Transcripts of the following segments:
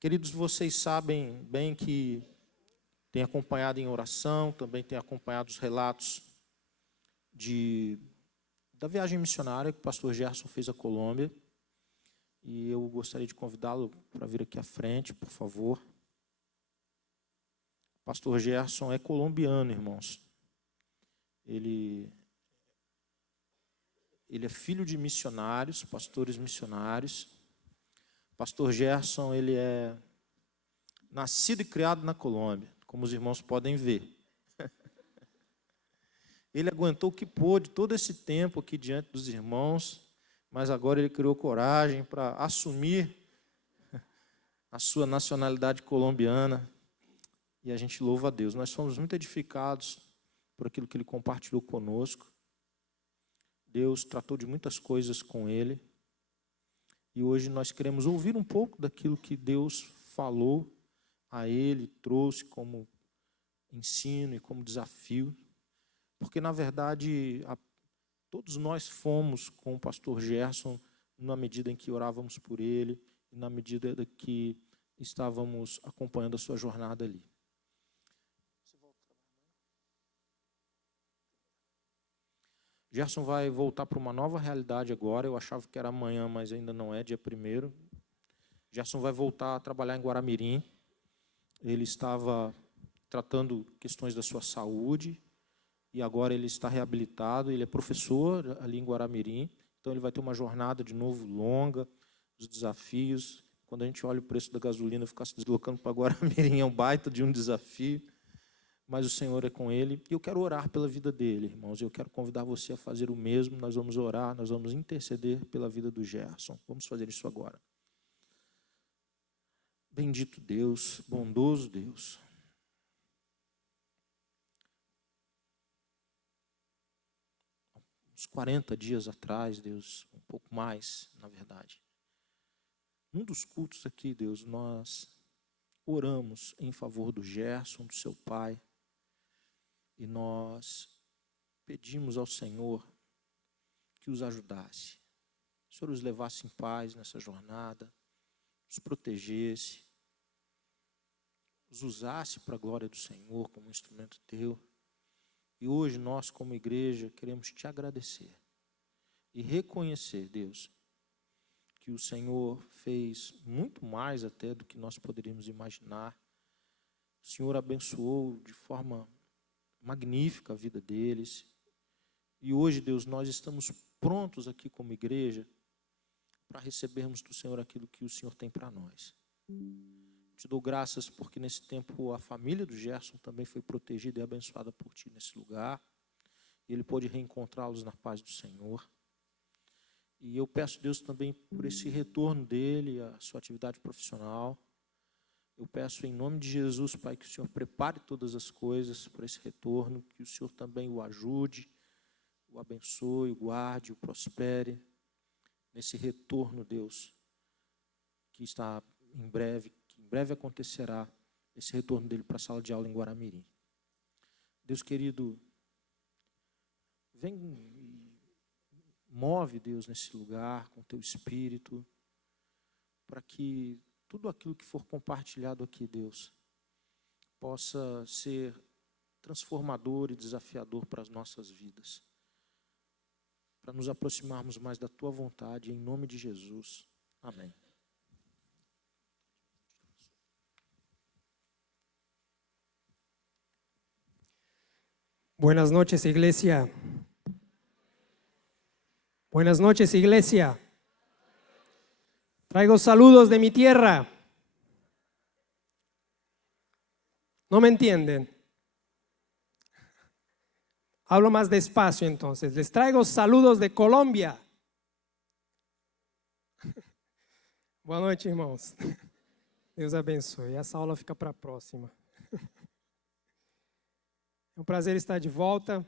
Queridos, vocês sabem bem que tem acompanhado em oração, também tem acompanhado os relatos da viagem missionária que o pastor Gerson fez à Colômbia. E eu gostaria de convidá-lo para vir aqui à frente, por favor. O pastor Gerson é colombiano, irmãos. Ele é filho de missionários, pastores missionários. Pastor Gerson, ele é nascido e criado na Colômbia, como os irmãos podem ver. Ele aguentou o que pôde todo esse tempo aqui diante dos irmãos, mas agora ele criou coragem para assumir a sua nacionalidade colombiana. E a gente louva a Deus. Nós somos muito edificados por aquilo que ele compartilhou conosco. Deus tratou de muitas coisas com ele. E hoje nós queremos ouvir um pouco daquilo que Deus falou a ele, trouxe como ensino e como desafio. Porque, na verdade, todos nós fomos com o pastor Gerson na medida em que orávamos por ele e na medida que estávamos acompanhando a sua jornada ali. Gerson vai voltar para uma nova realidade agora. Eu achava que era amanhã, mas ainda não é, dia 1º. Gerson vai voltar a trabalhar em Guaramirim. Ele estava tratando questões da sua saúde e agora ele está reabilitado. Ele é professor ali em Guaramirim, então ele vai ter uma jornada de novo longa, os desafios. Quando a gente olha o preço da gasolina, ficar se deslocando para Guaramirim é um baita de um desafio. Mas o Senhor é com ele, e eu quero orar pela vida dele, irmãos. Eu quero convidar você a fazer o mesmo. Nós vamos orar, nós vamos interceder pela vida do Gerson. Vamos fazer isso agora. Bendito Deus, bondoso Deus. Uns 40 dias atrás, Deus, um pouco mais, na verdade. Num dos cultos aqui, Deus, nós oramos em favor do Gerson, do seu pai. E nós pedimos ao Senhor que os ajudasse. O Senhor os levasse em paz nessa jornada, os protegesse, os usasse para a glória do Senhor como instrumento teu. E hoje nós, como igreja, queremos te agradecer e reconhecer, Deus, que o Senhor fez muito mais até do que nós poderíamos imaginar. O Senhor abençoou de forma magnífica a vida deles. E hoje, Deus, nós estamos prontos aqui como igreja para recebermos do Senhor aquilo que o Senhor tem para nós. Te dou graças porque nesse tempo a família do Gerson também foi protegida e abençoada por Ti nesse lugar. E ele pôde reencontrá-los na paz do Senhor. E eu peço, Deus, também por esse retorno dele à sua atividade profissional. Eu peço em nome de Jesus, Pai, que o Senhor prepare todas as coisas para esse retorno, que o Senhor também o ajude, o abençoe, o guarde, o prospere nesse retorno, Deus, que está que em breve acontecerá, esse retorno dele para a sala de aula em Guaramirim. Deus querido, vem e move, Deus, nesse lugar com teu Espírito, para que tudo aquilo que for compartilhado aqui, Deus, possa ser transformador e desafiador para as nossas vidas. Para nos aproximarmos mais da Tua vontade, em nome de Jesus. Amém. Buenas noches, iglesia. Buenas noches, iglesia. Traigo saludos de mi tierra. ¿No me entienden? Hablo más despacio entonces. Les traigo saludos de Colombia. Boa noite, irmãos. Deus abençoe. Essa aula fica para a próxima. É um prazer estar de volta.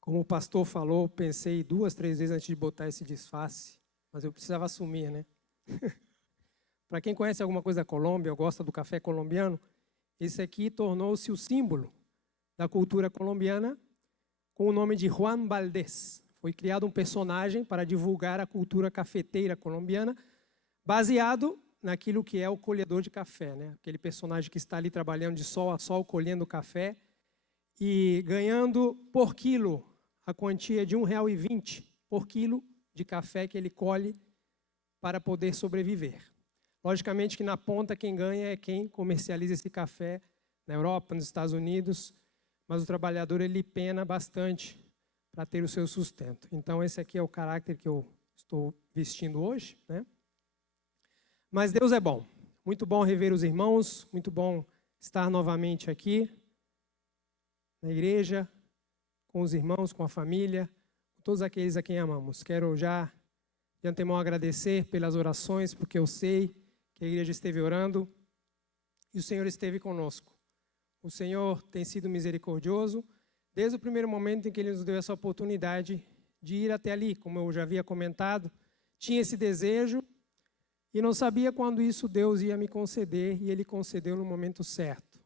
Como o pastor falou, pensei 2, 3 vezes antes de botar esse disfarce, mas eu precisava assumir, né? Para quem conhece alguma coisa da Colômbia, ou gosta do café colombiano, esse aqui tornou-se o símbolo da cultura colombiana com o nome de Juan Valdés. Foi criado um personagem para divulgar a cultura cafeteira colombiana, baseado naquilo que é o colhedor de café, né? Aquele personagem que está ali trabalhando de sol a sol, colhendo café e ganhando por quilo a quantia de R$1,20 por quilo de café que ele colhe para poder sobreviver. Logicamente que na ponta quem ganha é quem comercializa esse café na Europa, nos Estados Unidos, mas o trabalhador ele pena bastante para ter o seu sustento. Então esse aqui é o caráter que eu estou vestindo hoje, né? Mas Deus é bom. Muito bom rever os irmãos, muito bom estar novamente aqui na igreja, com os irmãos, com a família, com todos aqueles a quem amamos. Quero já de antemão agradecer pelas orações, porque eu sei que a igreja esteve orando e o Senhor esteve conosco. O Senhor tem sido misericordioso desde o primeiro momento em que Ele nos deu essa oportunidade de ir até ali, como eu já havia comentado. Tinha esse desejo e não sabia quando isso Deus ia me conceder, e Ele concedeu no momento certo.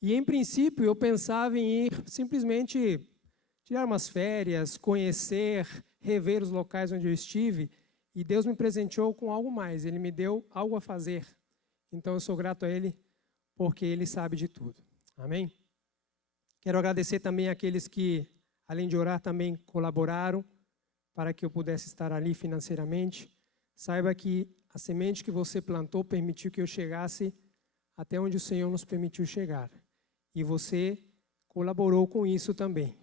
E, em princípio, eu pensava em ir simplesmente tirar umas férias, conhecer, rever os locais onde eu estive, e Deus me presenteou com algo mais, Ele me deu algo a fazer. Então, eu sou grato a Ele, porque Ele sabe de tudo. Amém? Quero agradecer também àqueles que, além de orar, também colaboraram para que eu pudesse estar ali financeiramente. Saiba que a semente que você plantou permitiu que eu chegasse até onde o Senhor nos permitiu chegar. E você colaborou com isso também.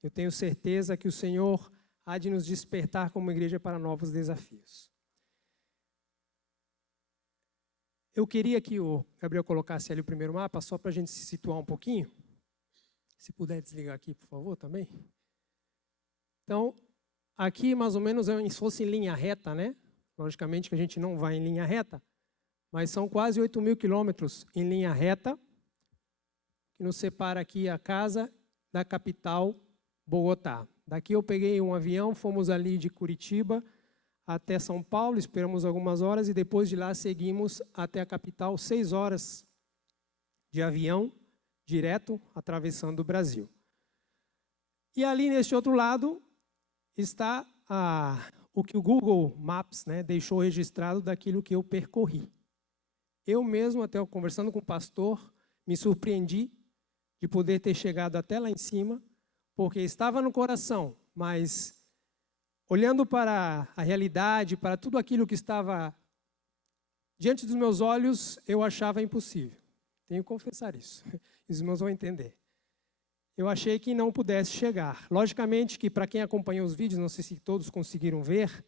Eu tenho certeza que o Senhor há de nos despertar como igreja para novos desafios. Eu queria que o Gabriel colocasse ali o primeiro mapa, só para a gente se situar um pouquinho. Se puder desligar aqui, por favor, também. Então, aqui mais ou menos é se fosse em linha reta, né? Logicamente que a gente não vai em linha reta, mas são quase 8.000 quilômetros em linha reta, que nos separa aqui a casa da capital, Bogotá. Daqui eu peguei um avião, fomos ali de Curitiba até São Paulo, esperamos algumas horas e depois de lá seguimos até a capital, 6 horas de avião, direto, atravessando o Brasil. E ali neste outro lado está o que o Google Maps, né, deixou registrado daquilo que eu percorri. Eu mesmo, até conversando com o pastor, me surpreendi de poder ter chegado até lá em cima, porque estava no coração, mas olhando para a realidade, para tudo aquilo que estava diante dos meus olhos, eu achava impossível. Tenho que confessar isso. Os irmãos vão entender. Eu achei que não pudesse chegar. Logicamente que para quem acompanhou os vídeos, não sei se todos conseguiram ver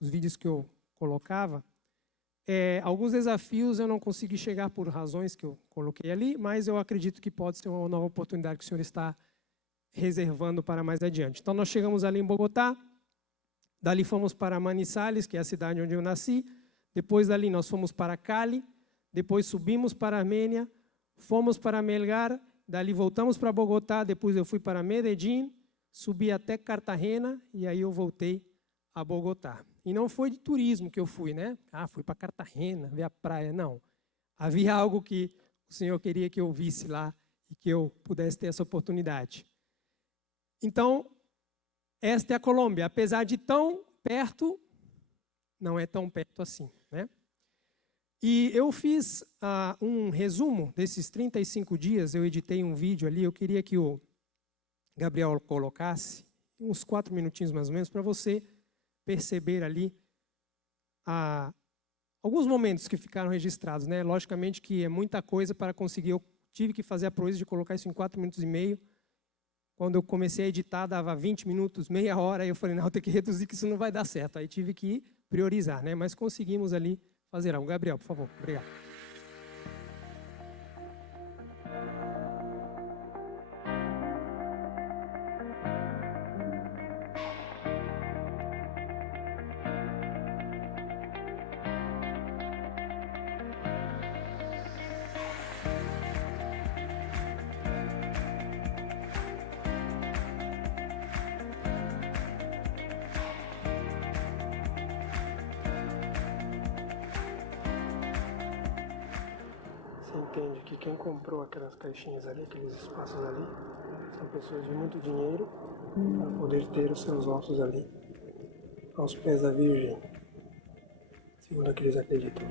os vídeos que eu colocava, alguns desafios eu não consegui chegar por razões que eu coloquei ali, mas eu acredito que pode ser uma nova oportunidade que o Senhor está reservando para mais adiante. Então nós chegamos ali em Bogotá, dali fomos para Manizales, que é a cidade onde eu nasci, depois dali nós fomos para Cali, depois subimos para Armênia, fomos para Melgar, dali voltamos para Bogotá, depois eu fui para Medellín, subi até Cartagena e aí eu voltei a Bogotá. E não foi de turismo que eu fui, né? Fui para Cartagena, ver a praia. Não. Havia algo que o Senhor queria que eu visse lá e que eu pudesse ter essa oportunidade. Então, esta é a Colômbia. Apesar de tão perto, não é tão perto assim, né? E eu fiz um resumo desses 35 dias, eu editei um vídeo ali, eu queria que o Gabriel colocasse uns 4 minutinhos mais ou menos para você perceber ali alguns momentos que ficaram registrados, né? Logicamente que é muita coisa para conseguir, eu tive que fazer a proeza de colocar isso em 4 minutos e meio. Quando eu comecei a editar, dava 20 minutos, meia hora, aí eu falei, não, eu tenho que reduzir que isso não vai dar certo. Aí tive que priorizar, né? Mas conseguimos ali fazer algo. Gabriel, por favor. Obrigado. Você entende que quem comprou aquelas caixinhas ali, aqueles espaços ali, são pessoas de muito dinheiro para poder ter os seus ossos ali, aos pés da Virgem. Segunda que eles acreditam.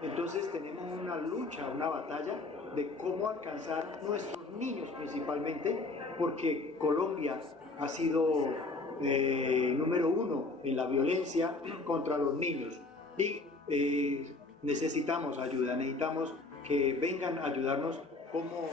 Entonces tenemos una lucha, una batalla de cómo alcanzar nuestros niños principalmente, porque Colombia ha sido número 1 en la violencia contra los niños y necesitamos ayuda, necesitamos que vengan a ayudarnos como...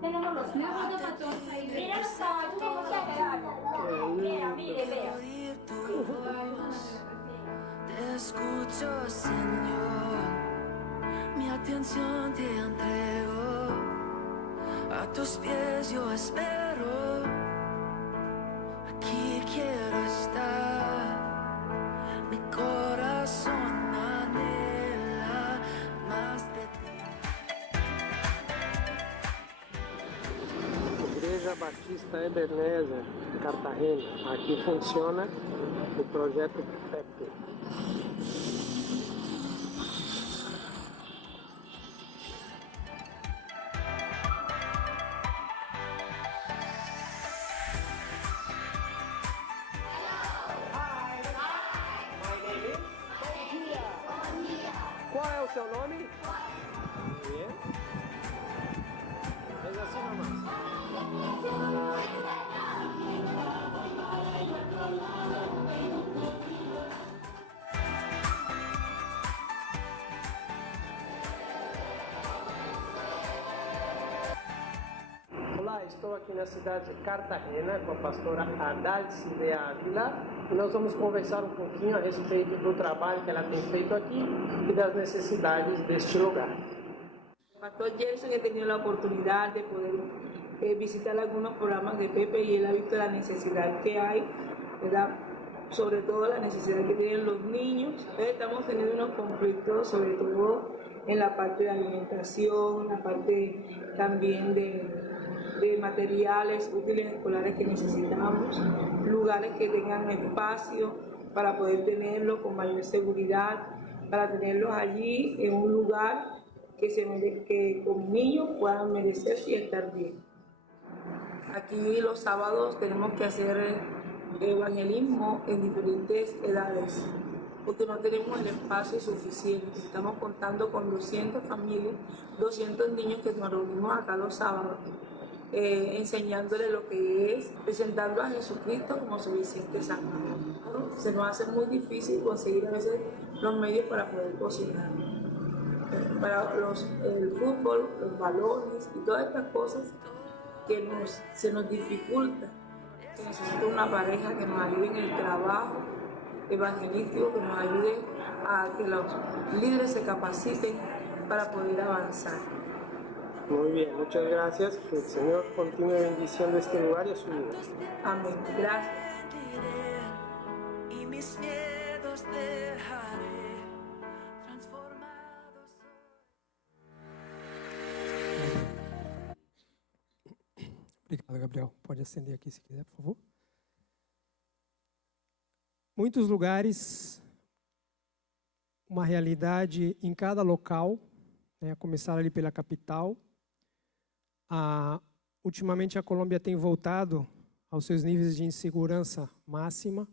Tenemos los nuevos de patón. Mira los caballos cómo se quedaron. Mira, mire, vea. Te escucho, Señor, mi atención te entrego, a tus pies yo espero, aquí quiero estar, mi corazón anhela más de ti. Igreja Batista Ebenezer, Cartagena. Aqui funciona o projeto PEP. Qual é o seu nome? Bien. Es así nomás. Olá, estou aqui na cidade de Cartagena com a pastora Adalci de Ávila e nós vamos conversar um pouquinho a respeito do trabalho que ela tem feito aqui e das necessidades deste lugar. Pastor Gerson, he tenido la oportunidad de poder visitar algunos programas de Pepe y él ha visto la necesidad que hay, ¿verdad? Sobre todo la necesidad que tienen los niños. Estamos teniendo unos conflictos, sobre todo en la parte de alimentación, la parte también de materiales útiles escolares que necesitamos, lugares que tengan espacio para poder tenerlos con mayor seguridad, para tenerlos allí en un lugar que con niños puedan merecerse y estar bien. Aquí los sábados tenemos que hacer evangelismo en diferentes edades, porque no tenemos el espacio suficiente. Estamos contando con 200 familias, 200 niños que nos reunimos acá los sábados, enseñándoles lo que es, presentando a Jesucristo como suficiente Salvador. Se nos hace muy difícil conseguir a veces los medios para poder cocinar. Para el fútbol, los balones y todas estas cosas que se nos dificulta. Se necesita una pareja que nos ayude en el trabajo evangelístico, que nos ayude a que los líderes se capaciten para poder avanzar. Muy bien, muchas gracias. Que el Señor continúe bendiciendo este lugar y a su vida. Amén. Gracias. Y mis pies los dejaré transformados. Obrigado, Gabriel. Pode acender aqui se quiser, por favor. Muitos lugares, uma realidade em cada local, né, a começar ali pela capital. Ultimamente a Colômbia tem voltado aos seus níveis de insegurança máxima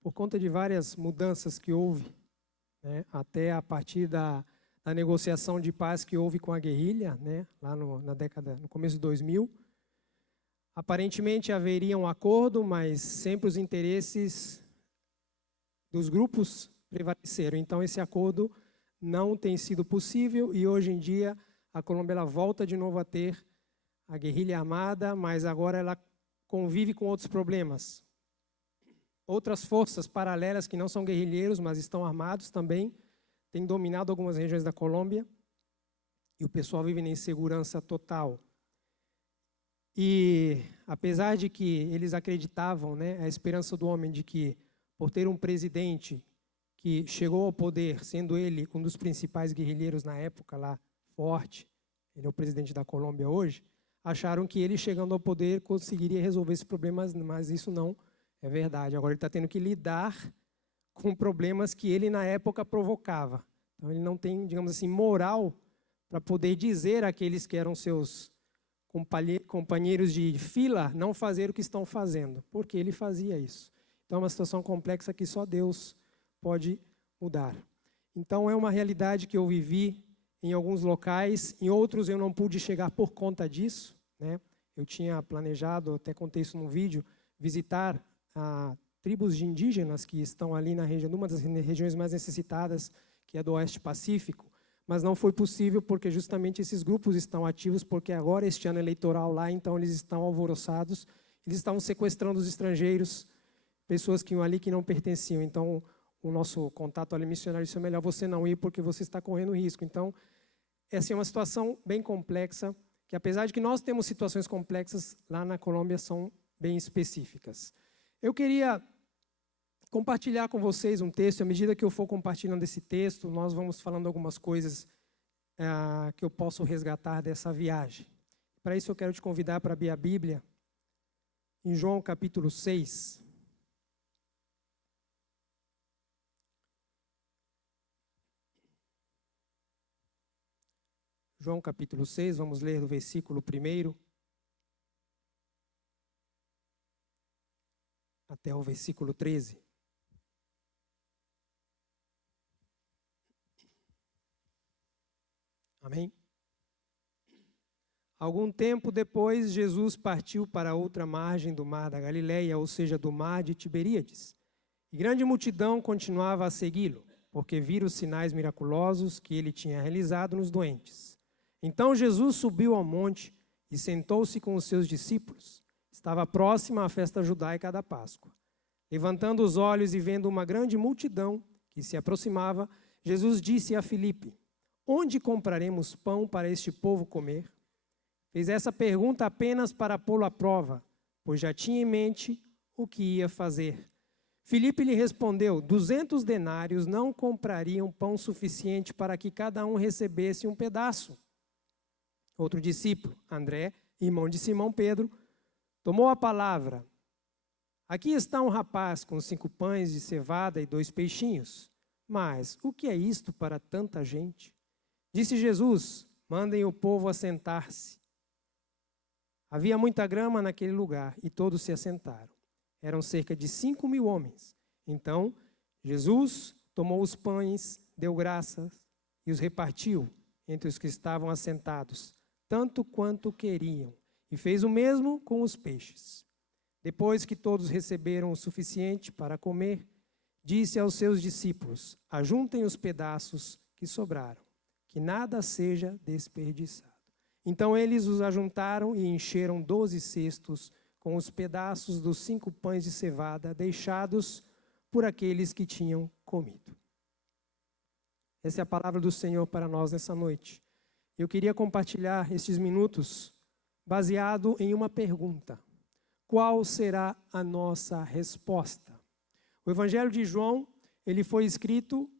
por conta de várias mudanças que houve, né, até a partir da negociação de paz que houve com a guerrilha, né, lá no começo de 2000. Aparentemente haveria um acordo, mas sempre os interesses dos grupos prevaleceram. Então esse acordo não tem sido possível e hoje em dia a Colômbia ela volta de novo a ter a guerrilha armada, mas agora ela convive com outros problemas. Outras forças paralelas que não são guerrilheiros, mas estão armados também, têm dominado algumas regiões da Colômbia e o pessoal vive na insegurança total. E apesar de que eles acreditavam, né, a esperança do homem de que por ter um presidente que chegou ao poder, sendo ele um dos principais guerrilheiros na época lá, forte, ele é o presidente da Colômbia hoje, acharam que ele chegando ao poder conseguiria resolver esses problemas, mas isso não é verdade. Agora ele está tendo que lidar com problemas que ele na época provocava. Então ele não tem, digamos assim, moral para poder dizer àqueles que eram seus companheiros de fila não fazer o que estão fazendo, porque ele fazia isso. Então é uma situação complexa que só Deus pode mudar. Então é uma realidade que eu vivi em alguns locais, em outros eu não pude chegar por conta disso, né? Eu tinha planejado, até contei isso num vídeo, visitar tribos de indígenas que estão ali na região, numa das regiões mais necessitadas, que é do Oeste Pacífico, mas não foi possível porque justamente esses grupos estão ativos, porque agora este ano eleitoral lá, então eles estão alvoroçados, eles estavam sequestrando os estrangeiros, pessoas que iam ali que não pertenciam. Então o nosso contato ali missionário disse: é melhor você não ir porque você está correndo risco. Então essa é uma situação bem complexa, que apesar de que nós temos situações complexas, lá na Colômbia são bem específicas. Eu queria compartilhar com vocês um texto. À medida que eu for compartilhando esse texto, nós vamos falando algumas coisas que eu posso resgatar dessa viagem. Para isso eu quero te convidar para abrir a Bíblia em João capítulo 6. João capítulo 6, vamos ler do versículo 1 até o versículo 13. Amém? Algum tempo depois, Jesus partiu para outra margem do mar da Galileia, ou seja, do mar de Tiberíades. E grande multidão continuava a segui-lo, porque viram os sinais miraculosos que ele tinha realizado nos doentes. Então Jesus subiu ao monte e sentou-se com os seus discípulos. Estava próxima a festa judaica da Páscoa. Levantando os olhos e vendo uma grande multidão que se aproximava, Jesus disse a Filipe: onde compraremos pão para este povo comer? Fez essa pergunta apenas para pô-lo à prova, pois já tinha em mente o que ia fazer. Filipe lhe respondeu: 200 denários não comprariam pão suficiente para que cada um recebesse um pedaço. Outro discípulo, André, irmão de Simão Pedro, tomou a palavra. Aqui está um rapaz com 5 pães de cevada e 2 peixinhos. Mas o que é isto para tanta gente? Disse Jesus: mandem o povo assentar-se. Havia muita grama naquele lugar e todos se assentaram. Eram cerca de 5.000 homens. Então Jesus tomou os pães, deu graças e os repartiu entre os que estavam assentados, tanto quanto queriam, e fez o mesmo com os peixes. Depois que todos receberam o suficiente para comer, disse aos seus discípulos: ajuntem os pedaços que sobraram, que nada seja desperdiçado. Então eles os ajuntaram e encheram 12 cestos com os pedaços dos 5 pães de cevada deixados por aqueles que tinham comido. Essa é a palavra do Senhor para nós nessa noite. Eu queria compartilhar estes minutos baseado em uma pergunta: qual será a nossa resposta? O Evangelho de João ele foi escrito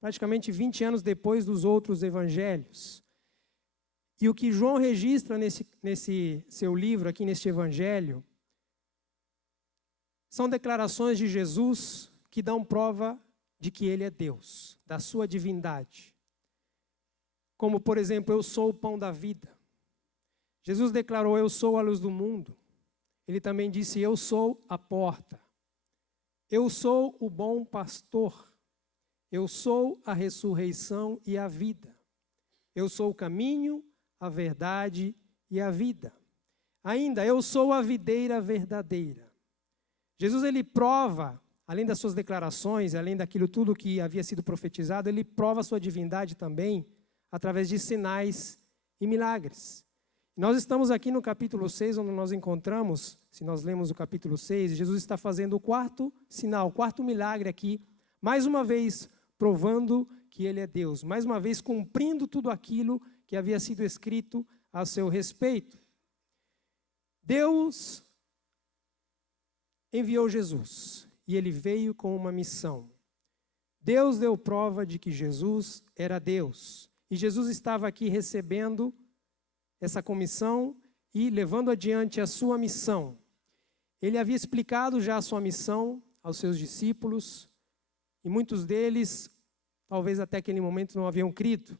praticamente 20 anos depois dos outros evangelhos. E o que João registra nesse seu livro, aqui neste evangelho, são declarações de Jesus que dão prova de que ele é Deus, da sua divindade. Como, por exemplo, eu sou o pão da vida. Jesus declarou, eu sou a luz do mundo. Ele também disse, eu sou a porta. Eu sou o bom pastor. Eu sou a ressurreição e a vida. Eu sou o caminho, a verdade e a vida. Ainda, eu sou a videira verdadeira. Jesus, ele prova, além das suas declarações, além daquilo tudo que havia sido profetizado, ele prova a sua divindade também através de sinais e milagres. Nós estamos aqui no capítulo 6, onde nós encontramos, se nós lemos o capítulo 6, Jesus está fazendo o quarto sinal, o quarto milagre aqui, mais uma vez provando que ele é Deus, mais uma vez cumprindo tudo aquilo que havia sido escrito a seu respeito. Deus enviou Jesus e ele veio com uma missão. Deus deu prova de que Jesus era Deus e Jesus estava aqui recebendo essa comissão e levando adiante a sua missão. Ele havia explicado já a sua missão aos seus discípulos e muitos deles, talvez até aquele momento, não haviam crido.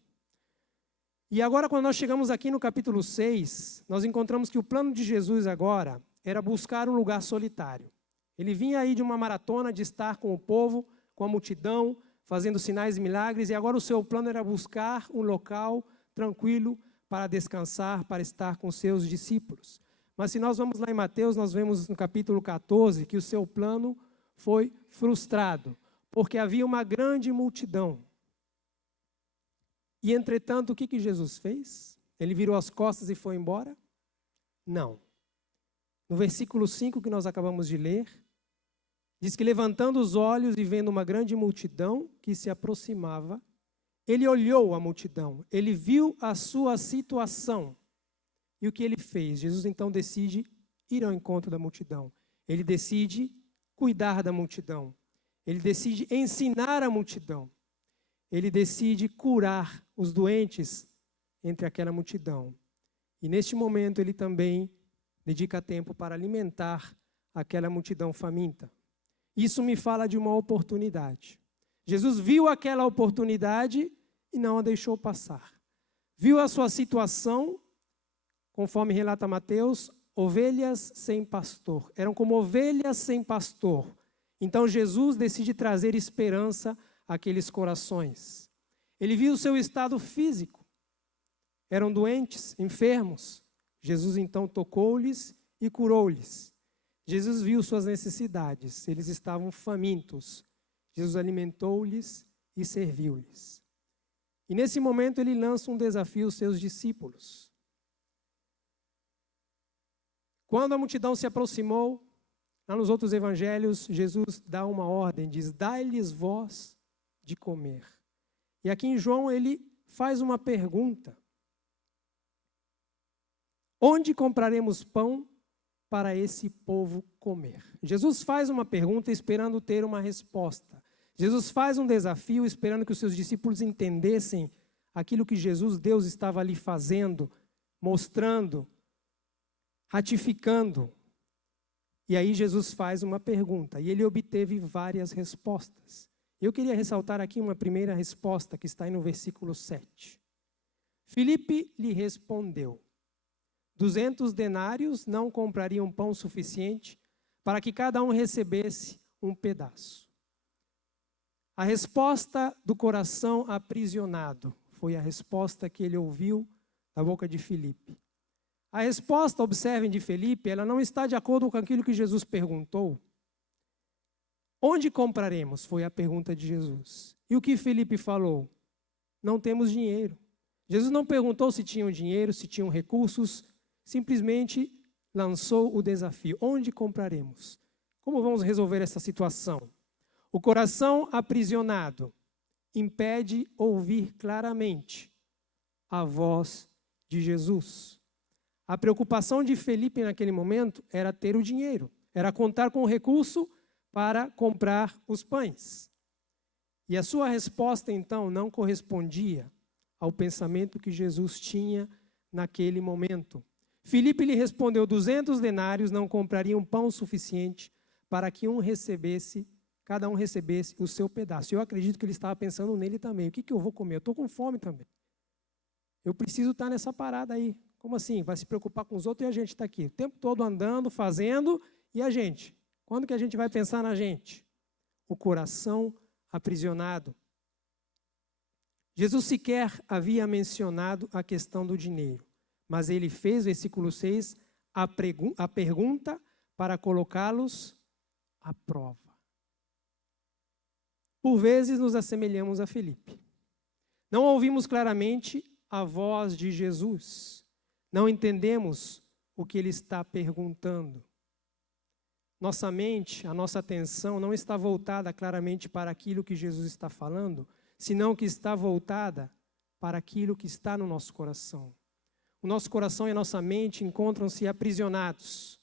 E agora, quando nós chegamos aqui no capítulo 6, nós encontramos que o plano de Jesus agora era buscar um lugar solitário. Ele vinha aí de uma maratona de estar com o povo, com a multidão, fazendo sinais e milagres, e agora o seu plano era buscar um local tranquilo para descansar, para estar com seus discípulos. Mas se nós vamos lá em Mateus, nós vemos no capítulo 14 que o seu plano foi frustrado, porque havia uma grande multidão. E, entretanto, o que Jesus fez? Ele virou as costas e foi embora? Não. No versículo 5 que nós acabamos de ler, diz que levantando os olhos e vendo uma grande multidão que se aproximava, ele olhou a multidão, ele viu a sua situação. E o que ele fez? Jesus então decide ir ao encontro da multidão. Ele decide cuidar da multidão. Ele decide ensinar a multidão. Ele decide curar os doentes entre aquela multidão. E neste momento ele também dedica tempo para alimentar aquela multidão faminta. Isso me fala de uma oportunidade. Jesus viu aquela oportunidade e não a deixou passar. Viu a sua situação, conforme relata Mateus, ovelhas sem pastor. Eram como ovelhas sem pastor. Então Jesus decide trazer esperança àqueles corações. Ele viu o seu estado físico. Eram doentes, enfermos. Jesus então tocou-lhes e curou-lhes. Jesus viu suas necessidades. Eles estavam famintos. Jesus alimentou-lhes e serviu-lhes. E nesse momento ele lança um desafio aos seus discípulos. Quando a multidão se aproximou, lá nos outros evangelhos, Jesus dá uma ordem, diz, dai-lhes vós de comer. E aqui em João ele faz uma pergunta. Onde compraremos pão para esse povo comer? Jesus faz uma pergunta esperando ter uma resposta. Jesus faz um desafio esperando que os seus discípulos entendessem aquilo que Jesus, Deus, estava ali fazendo, mostrando, ratificando. E aí Jesus faz uma pergunta e ele obteve várias respostas. Eu queria ressaltar aqui uma primeira resposta que está aí no versículo 7. Filipe lhe respondeu, 200 denários não comprariam pão suficiente para que cada um recebesse um pedaço. A resposta do coração aprisionado foi a resposta que ele ouviu da boca de Filipe. A resposta, observem, de Filipe, ela não está de acordo com aquilo que Jesus perguntou. Onde compraremos? Foi a pergunta de Jesus. E o que Filipe falou? Não temos dinheiro. Jesus não perguntou se tinham dinheiro, se tinham recursos, simplesmente lançou o desafio. Onde compraremos? Como vamos resolver essa situação? O coração aprisionado impede ouvir claramente a voz de Jesus. A preocupação de Filipe naquele momento era ter o dinheiro, era contar com o recurso para comprar os pães. E a sua resposta, então, não correspondia ao pensamento que Jesus tinha naquele momento. Filipe lhe respondeu: 200 denários não comprariam pão suficiente para que cada um recebesse o seu pedaço. Eu acredito que ele estava pensando nele também. O que eu vou comer? Eu estou com fome também. Eu preciso estar nessa parada aí. Como assim? Vai se preocupar com os outros e a gente está aqui. O tempo todo andando, fazendo, e a gente? Quando que a gente vai pensar na gente? O coração aprisionado. Jesus sequer havia mencionado a questão do dinheiro, mas ele fez, versículo 6, a pergunta para colocá-los à prova. Por vezes nos assemelhamos a Filipe. Não ouvimos claramente a voz de Jesus. Não entendemos o que ele está perguntando. Nossa mente, a nossa atenção não está voltada claramente para aquilo que Jesus está falando, senão que está voltada para aquilo que está no nosso coração. O nosso coração e a nossa mente encontram-se aprisionados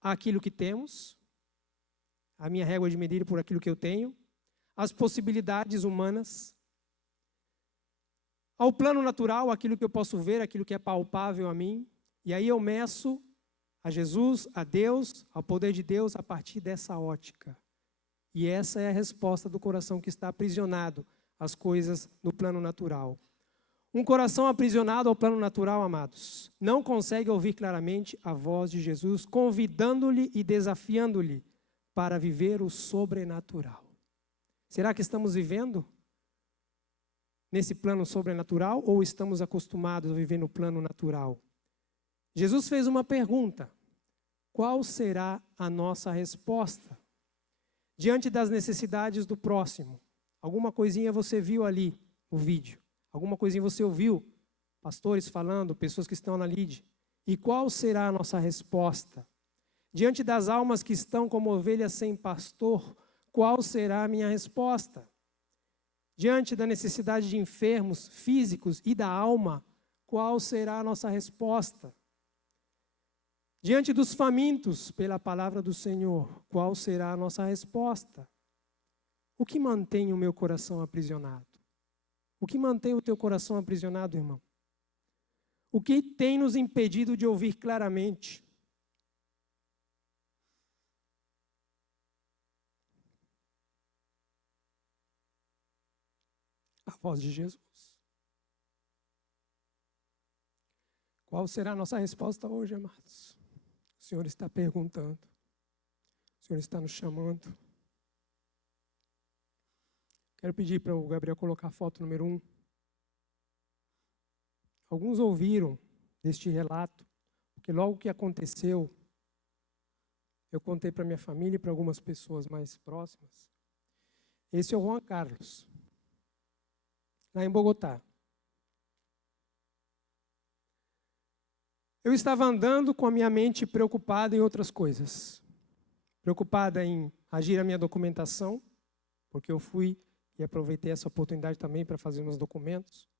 àquilo que temos, a minha régua de medida por aquilo que eu tenho, as possibilidades humanas, ao plano natural, aquilo que eu posso ver, aquilo que é palpável a mim, e aí eu meço a Jesus, a Deus, ao poder de Deus a partir dessa ótica. E essa é a resposta do coração que está aprisionado às coisas no plano natural. Um coração aprisionado ao plano natural, amados, não consegue ouvir claramente a voz de Jesus, convidando-lhe e desafiando-lhe para viver o sobrenatural. Será que estamos vivendo nesse plano sobrenatural ou estamos acostumados a viver no plano natural? Jesus fez uma pergunta: qual será a nossa resposta diante das necessidades do próximo? Alguma coisinha você viu ali no vídeo, alguma coisinha você ouviu pastores falando, pessoas que estão na lide. E qual será a nossa resposta? Diante das almas que estão como ovelhas sem pastor, qual será a minha resposta? Diante da necessidade de enfermos físicos e da alma, qual será a nossa resposta? Diante dos famintos pela palavra do Senhor, qual será a nossa resposta? O que mantém o meu coração aprisionado? O que mantém o teu coração aprisionado, irmão? O que tem nos impedido de ouvir claramente? A voz de Jesus. Qual será a nossa resposta hoje, amados? O Senhor está perguntando. O Senhor está nos chamando. Quero pedir para o Gabriel colocar a foto número 1. Alguns ouviram deste relato, porque logo que aconteceu, eu contei para minha família e para algumas pessoas mais próximas. Esse é o Juan Carlos, lá em Bogotá. Eu estava andando com a minha mente preocupada em outras coisas. Preocupada em agir a minha documentação, porque eu fui e aproveitei essa oportunidade também para fazer meus documentos.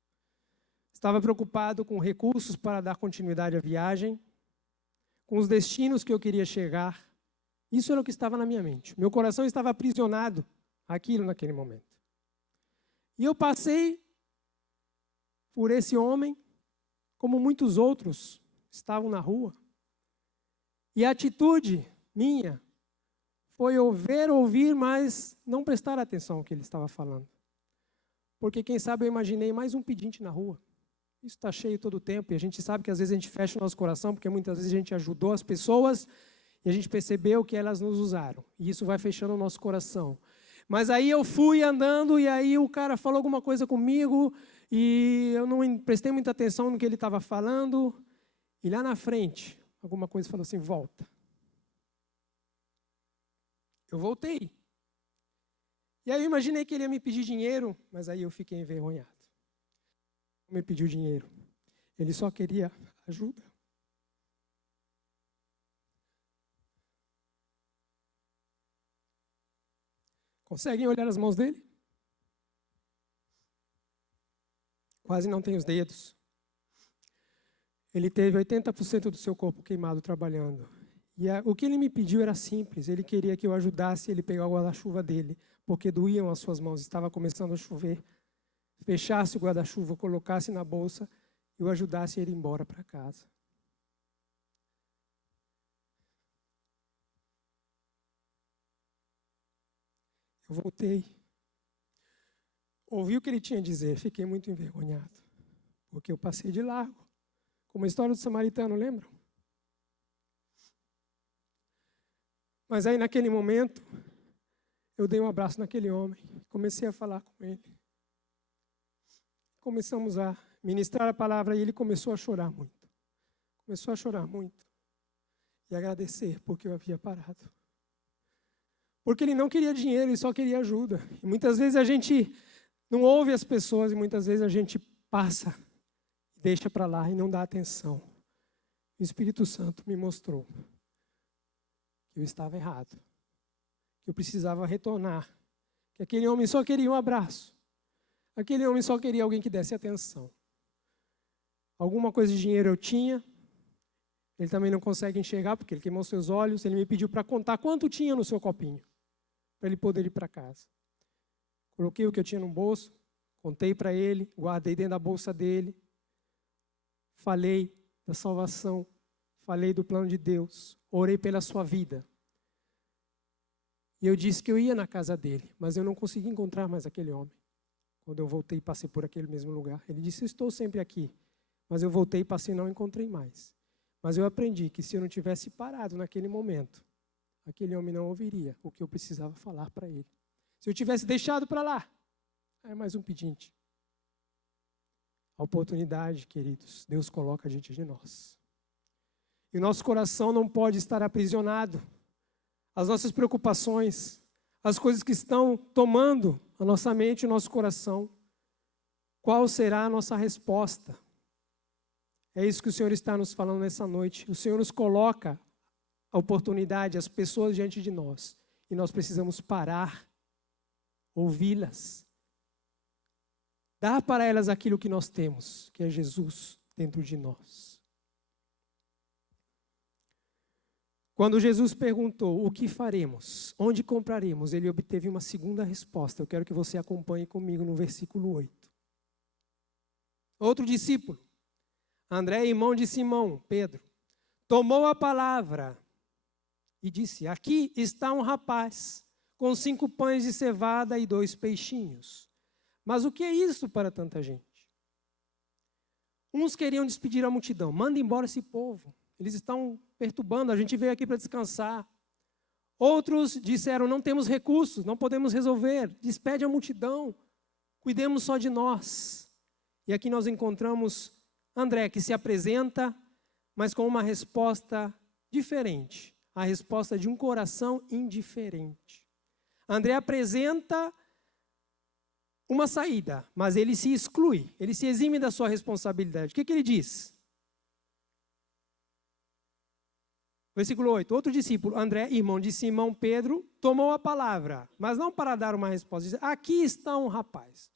Estava preocupado com recursos para dar continuidade à viagem, com os destinos que eu queria chegar. Isso era o que estava na minha mente. Meu coração estava aprisionado àquilo naquele momento. E eu passei por esse homem, como muitos outros estavam na rua. E a atitude minha foi ouvir, mas não prestar atenção ao que ele estava falando. Porque, quem sabe, eu imaginei mais um pedinte na rua. Isso está cheio todo o tempo, e a gente sabe que às vezes a gente fecha o nosso coração, porque muitas vezes a gente ajudou as pessoas, e a gente percebeu que elas nos usaram. E isso vai fechando o nosso coração. Mas aí eu fui andando, e aí o cara falou alguma coisa comigo, e eu não prestei muita atenção no que ele estava falando, e lá na frente, alguma coisa falou assim: volta. Eu voltei. E aí eu imaginei que ele ia me pedir dinheiro, mas aí eu fiquei envergonhado. Não me pediu dinheiro. Ele só queria ajuda. Conseguem olhar as mãos dele? Quase não tem os dedos. Ele teve 80% do seu corpo queimado trabalhando. E o que ele me pediu era simples. Ele queria que eu ajudasse ele a pegar o guarda-chuva dele porque doíam as suas mãos, estava começando a chover, fechasse o guarda-chuva, colocasse na bolsa e o ajudasse a ir embora para casa. Eu voltei, ouvi o que ele tinha a dizer, fiquei muito envergonhado, porque eu passei de largo, como a história do samaritano, lembram? Mas aí naquele momento, eu dei um abraço naquele homem, comecei a falar com ele. Começamos a ministrar a palavra e ele começou a chorar muito. Começou a chorar muito e agradecer porque eu havia parado. Porque ele não queria dinheiro, ele só queria ajuda. E muitas vezes a gente não ouve as pessoas e muitas vezes a gente passa, deixa para lá e não dá atenção. O Espírito Santo me mostrou que eu estava errado, que eu precisava retornar, que aquele homem só queria um abraço, aquele homem só queria alguém que desse atenção. Alguma coisa de dinheiro eu tinha, ele também não consegue enxergar porque ele queimou seus olhos, ele me pediu para contar quanto tinha no seu copinho, para ele poder ir para casa. Coloquei o que eu tinha no bolso, contei para ele, guardei dentro da bolsa dele, falei da salvação, falei do plano de Deus, orei pela sua vida. E eu disse que eu ia na casa dele, mas eu não consegui encontrar mais aquele homem. Quando eu voltei e passei por aquele mesmo lugar. Ele disse, eu estou sempre aqui. Mas eu voltei e passei e não encontrei mais. Mas eu aprendi que se eu não tivesse parado naquele momento, aquele homem não ouviria o que eu precisava falar para ele. Se eu tivesse deixado para lá, é mais um pedinte. A oportunidade, queridos, Deus coloca diante de nós. E o nosso coração não pode estar aprisionado. As nossas preocupações, as coisas que estão tomando a nossa mente e o nosso coração. Qual será a nossa resposta? É isso que o Senhor está nos falando nessa noite. O Senhor nos coloca a oportunidade, as pessoas diante de nós. E nós precisamos parar, ouvi-las. Dar para elas aquilo que nós temos, que é Jesus dentro de nós. Quando Jesus perguntou, o que faremos? Onde compraremos? Ele obteve uma segunda resposta. Eu quero que você acompanhe comigo no versículo 8. Outro discípulo, André, irmão de Simão, Pedro, tomou a palavra e disse, aqui está um rapaz com 5 pães de cevada e 2 peixinhos. Mas o que é isso para tanta gente? Uns queriam despedir a multidão. Manda embora esse povo. Eles estão perturbando, a gente veio aqui para descansar. Outros disseram, não temos recursos, não podemos resolver. Despede a multidão, cuidemos só de nós. E aqui nós encontramos André, que se apresenta, mas com uma resposta diferente. A resposta de um coração indiferente. André apresenta uma saída, mas ele se exclui, ele se exime da sua responsabilidade. O que ele diz? Versículo 8, outro discípulo, André, irmão de Simão Pedro, tomou a palavra, mas não para dar uma resposta, diz, aqui está um rapaz.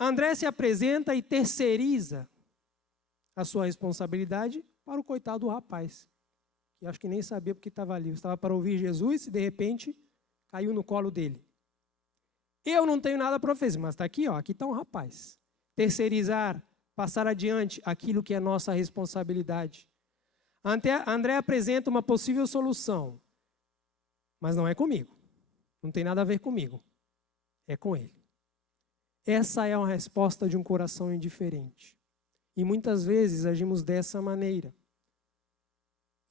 André se apresenta e terceiriza a sua responsabilidade para o coitado do rapaz, que acho que nem sabia porque estava ali, estava para ouvir Jesus e de repente caiu no colo dele. Eu não tenho nada para oferecer, mas está aqui, ó, aqui está um rapaz. Terceirizar, passar adiante aquilo que é nossa responsabilidade. André apresenta uma possível solução, mas não é comigo. Não tem nada a ver comigo. É com ele. Essa é uma resposta de um coração indiferente. E muitas vezes agimos dessa maneira.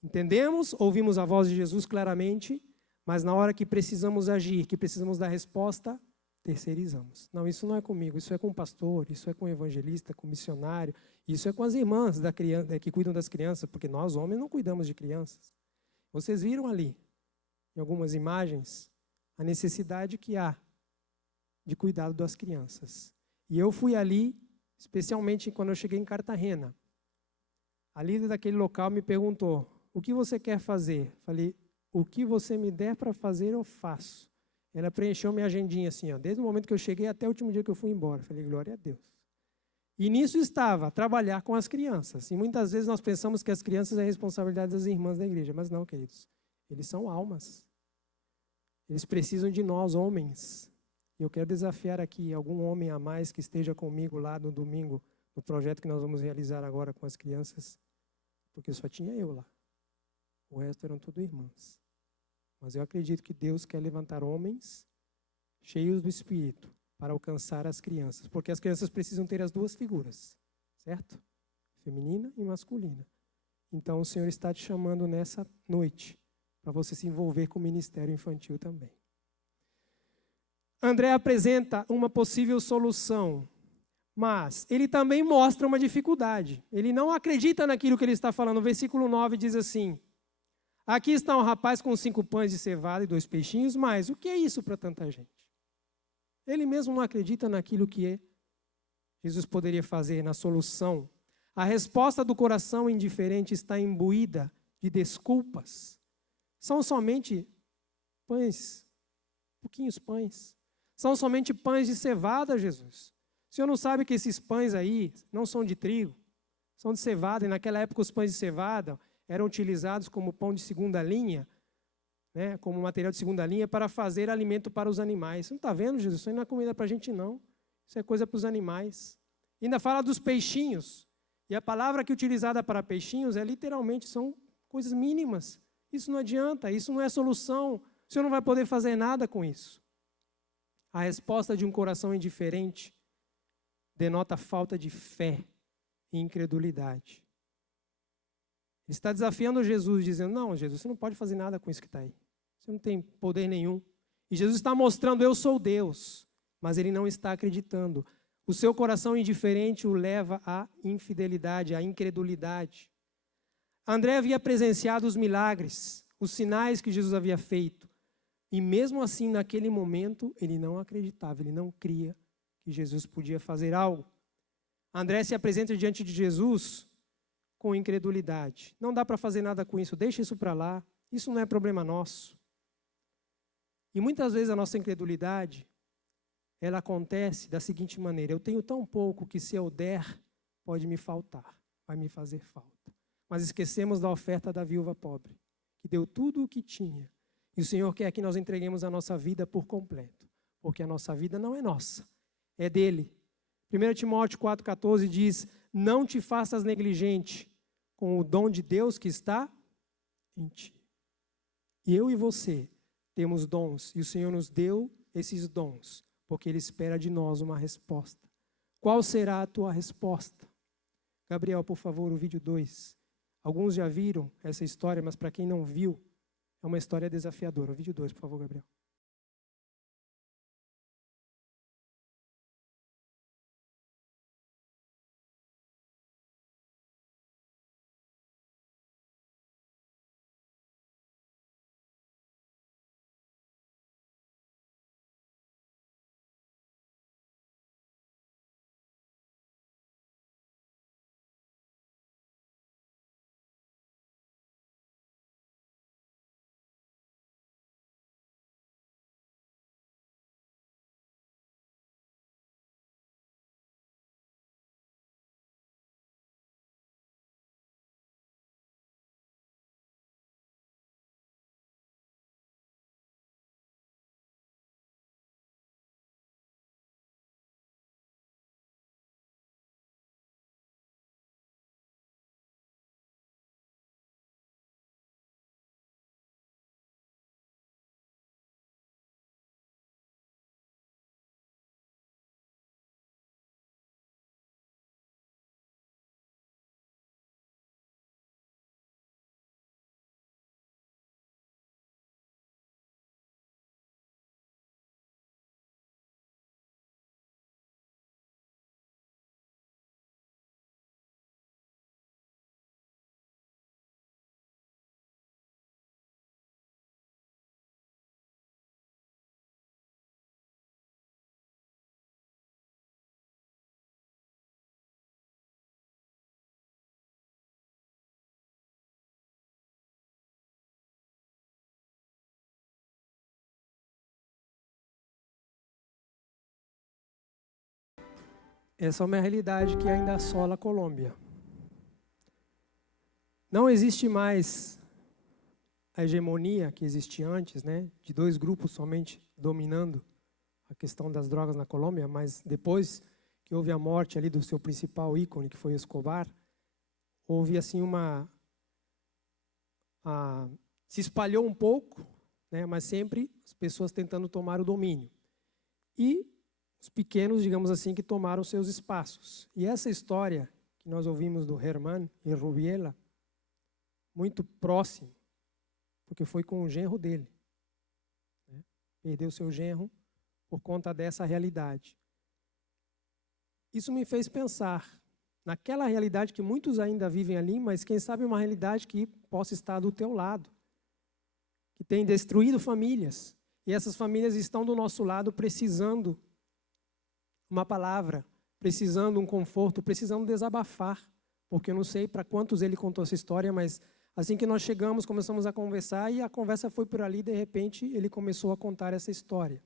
Entendemos, ouvimos a voz de Jesus claramente, mas na hora que precisamos agir, que precisamos dar resposta, terceirizamos. Não, isso não é comigo, isso é com o pastor, isso é com o evangelista, com o missionário, isso é com as irmãs da criança, que cuidam das crianças, porque nós, homens, não cuidamos de crianças. Vocês viram ali, em algumas imagens, a necessidade que há de cuidado das crianças. E eu fui ali, especialmente quando eu cheguei em Cartagena. A líder daquele local me perguntou, o que você quer fazer? Falei, o que você me der para fazer, eu faço. Ela preencheu minha agendinha assim, ó, desde o momento que eu cheguei até o último dia que eu fui embora. Falei, glória a Deus. E nisso estava, trabalhar com as crianças. E muitas vezes nós pensamos que as crianças é responsabilidade das irmãs da igreja. Mas não, queridos. Eles são almas. Eles precisam de nós, homens. E eu quero desafiar aqui algum homem a mais que esteja comigo lá no domingo, no projeto que nós vamos realizar agora com as crianças, porque só tinha eu lá. O resto eram tudo irmãs. Mas eu acredito que Deus quer levantar homens cheios do Espírito para alcançar as crianças, porque as crianças precisam ter as duas figuras, certo? Feminina e masculina. Então o Senhor está te chamando nessa noite para você se envolver com o ministério infantil também. André apresenta uma possível solução, mas ele também mostra uma dificuldade. Ele não acredita naquilo que ele está falando. O versículo 9 diz assim: aqui está um rapaz com 5 pães de cevada e 2 peixinhos, mas o que é isso para tanta gente? Ele mesmo não acredita naquilo que Jesus poderia fazer, na solução. A resposta do coração indiferente está imbuída de desculpas. São somente pães, pouquinhos pães. São somente pães de cevada, Jesus. O senhor não sabe que esses pães aí não são de trigo, são de cevada. E naquela época os pães de cevada eram utilizados como pão de segunda linha, né, como material de segunda linha para fazer alimento para os animais. Você não está vendo, Jesus? Isso aí não é comida para a gente, não. Isso é coisa para os animais. E ainda fala dos peixinhos. E a palavra que é utilizada para peixinhos é literalmente, são coisas mínimas. Isso não adianta, isso não é solução. O senhor não vai poder fazer nada com isso. A resposta de um coração indiferente denota falta de fé e incredulidade. Ele está desafiando Jesus, dizendo: não, Jesus, você não pode fazer nada com isso que está aí. Você não tem poder nenhum. E Jesus está mostrando: eu sou Deus. Mas ele não está acreditando. O seu coração indiferente o leva à infidelidade, à incredulidade. André havia presenciado os milagres, os sinais que Jesus havia feito. E mesmo assim, naquele momento, ele não acreditava, ele não cria que Jesus podia fazer algo. André se apresenta diante de Jesus com incredulidade. Não dá para fazer nada com isso, deixa isso para lá, isso não é problema nosso. E muitas vezes a nossa incredulidade, ela acontece da seguinte maneira: eu tenho tão pouco que se eu der, pode me faltar, vai me fazer falta. Mas esquecemos da oferta da viúva pobre, que deu tudo o que tinha. E o Senhor quer que nós entreguemos a nossa vida por completo, porque a nossa vida não é nossa, é dele. 1 Timóteo 4,14 diz: não te faças negligente com o dom de Deus que está em ti. Eu e você temos dons, e o Senhor nos deu esses dons, porque Ele espera de nós uma resposta. Qual será a tua resposta? Gabriel, por favor, o vídeo 2. Alguns já viram essa história, mas para quem não viu, é uma história desafiadora. O vídeo 2, por favor, Gabriel. Essa é uma realidade que ainda assola a Colômbia. Não existe mais a hegemonia que existia antes, né, de 2 grupos somente dominando a questão das drogas na Colômbia, mas depois que houve a morte ali do seu principal ícone, que foi Escobar, houve assim se espalhou um pouco, né, mas sempre as pessoas tentando tomar o domínio. E os pequenos, digamos assim, que tomaram seus espaços. E essa história que nós ouvimos do Germán e Rubiela, muito próximo, porque foi com o genro dele, né? Perdeu seu genro por conta dessa realidade. Isso me fez pensar naquela realidade que muitos ainda vivem ali, mas quem sabe uma realidade que possa estar do teu lado, que tem destruído famílias, e essas famílias estão do nosso lado precisando uma palavra, precisando um conforto, precisando desabafar, porque eu não sei para quantos ele contou essa história, mas assim que nós chegamos, começamos a conversar, e a conversa foi por ali, de repente, ele começou a contar essa história.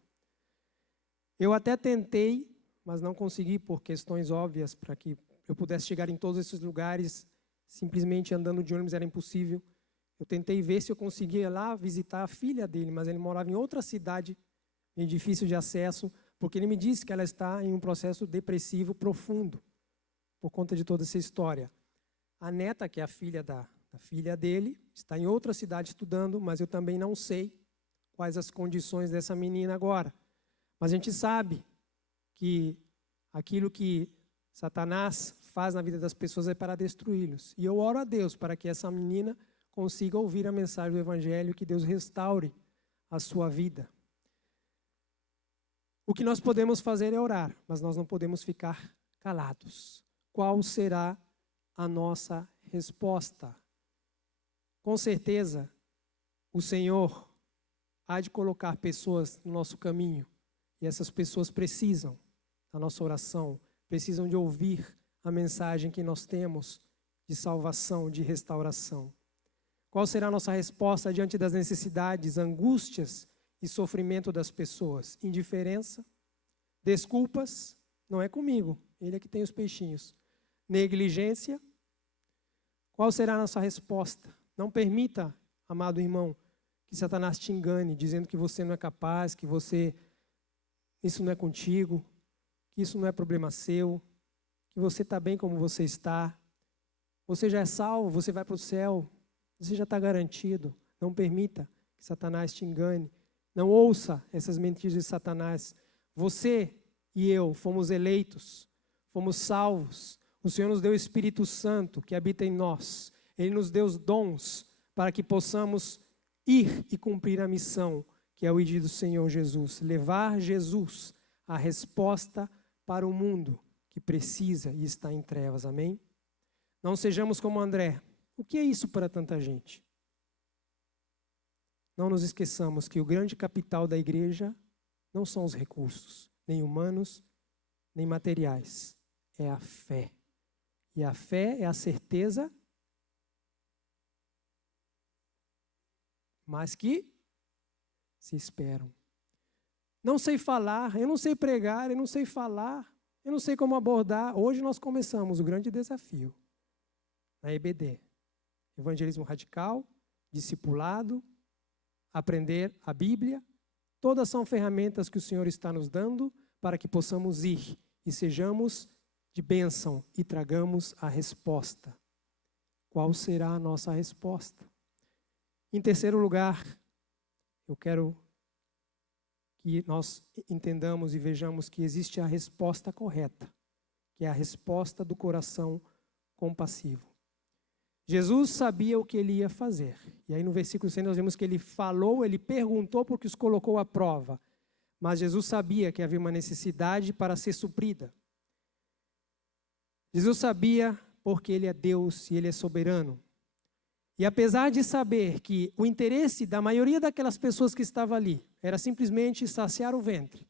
Eu até tentei, mas não consegui, por questões óbvias, para que eu pudesse chegar em todos esses lugares, simplesmente andando de ônibus era impossível. Eu tentei ver se eu conseguia lá visitar a filha dele, mas ele morava em outra cidade, meio difícil de acesso, porque ele me disse que ela está em um processo depressivo profundo, por conta de toda essa história. A neta, que é a filha da filha dele, está em outra cidade estudando, mas eu também não sei quais as condições dessa menina agora. Mas a gente sabe que aquilo que Satanás faz na vida das pessoas é para destruí-los. E eu oro a Deus para que essa menina consiga ouvir a mensagem do Evangelho, que Deus restaure a sua vida. O que nós podemos fazer é orar, mas nós não podemos ficar calados. Qual será a nossa resposta? Com certeza, o Senhor há de colocar pessoas no nosso caminho, e essas pessoas precisam da nossa oração, precisam de ouvir a mensagem que nós temos de salvação, de restauração. Qual será a nossa resposta diante das necessidades, angústias e sofrimento das pessoas? Indiferença? Desculpas? Não é comigo, ele é que tem os peixinhos. Negligência? Qual será a nossa resposta? Não permita, amado irmão, que Satanás te engane, dizendo que você não é capaz, que isso não é contigo, que isso não é problema seu, que você está bem como você está. Você já é salvo, você vai para o céu, você já está garantido. Não permita que Satanás te engane. Não ouça essas mentiras de Satanás. Você e eu fomos eleitos, fomos salvos. O Senhor nos deu o Espírito Santo que habita em nós. Ele nos deu os dons para que possamos ir e cumprir a missão, que é o ID do Senhor Jesus. Levar Jesus, a resposta para o mundo que precisa e está em trevas. Amém? Não sejamos como André. O que é isso para tanta gente? Não nos esqueçamos que o grande capital da igreja não são os recursos, nem humanos, nem materiais. É a fé. E a fé é a certeza, mas que se esperam. Não sei falar, eu não sei pregar, eu não sei falar, eu não sei como abordar. Hoje nós começamos o grande desafio na EBD. Evangelismo radical, discipulado, aprender a Bíblia. Todas são ferramentas que o Senhor está nos dando para que possamos ir e sejamos de bênção e tragamos a resposta. Qual será a nossa resposta? Em terceiro lugar, eu quero que nós entendamos e vejamos que existe a resposta correta, que é a resposta do coração compassivo. Jesus sabia o que ele ia fazer. E aí no versículo 100 nós vemos que ele falou, ele perguntou porque os colocou à prova. Mas Jesus sabia que havia uma necessidade para ser suprida. Jesus sabia porque ele é Deus e ele é soberano. E apesar de saber que o interesse da maioria daquelas pessoas que estavam ali era simplesmente saciar o ventre.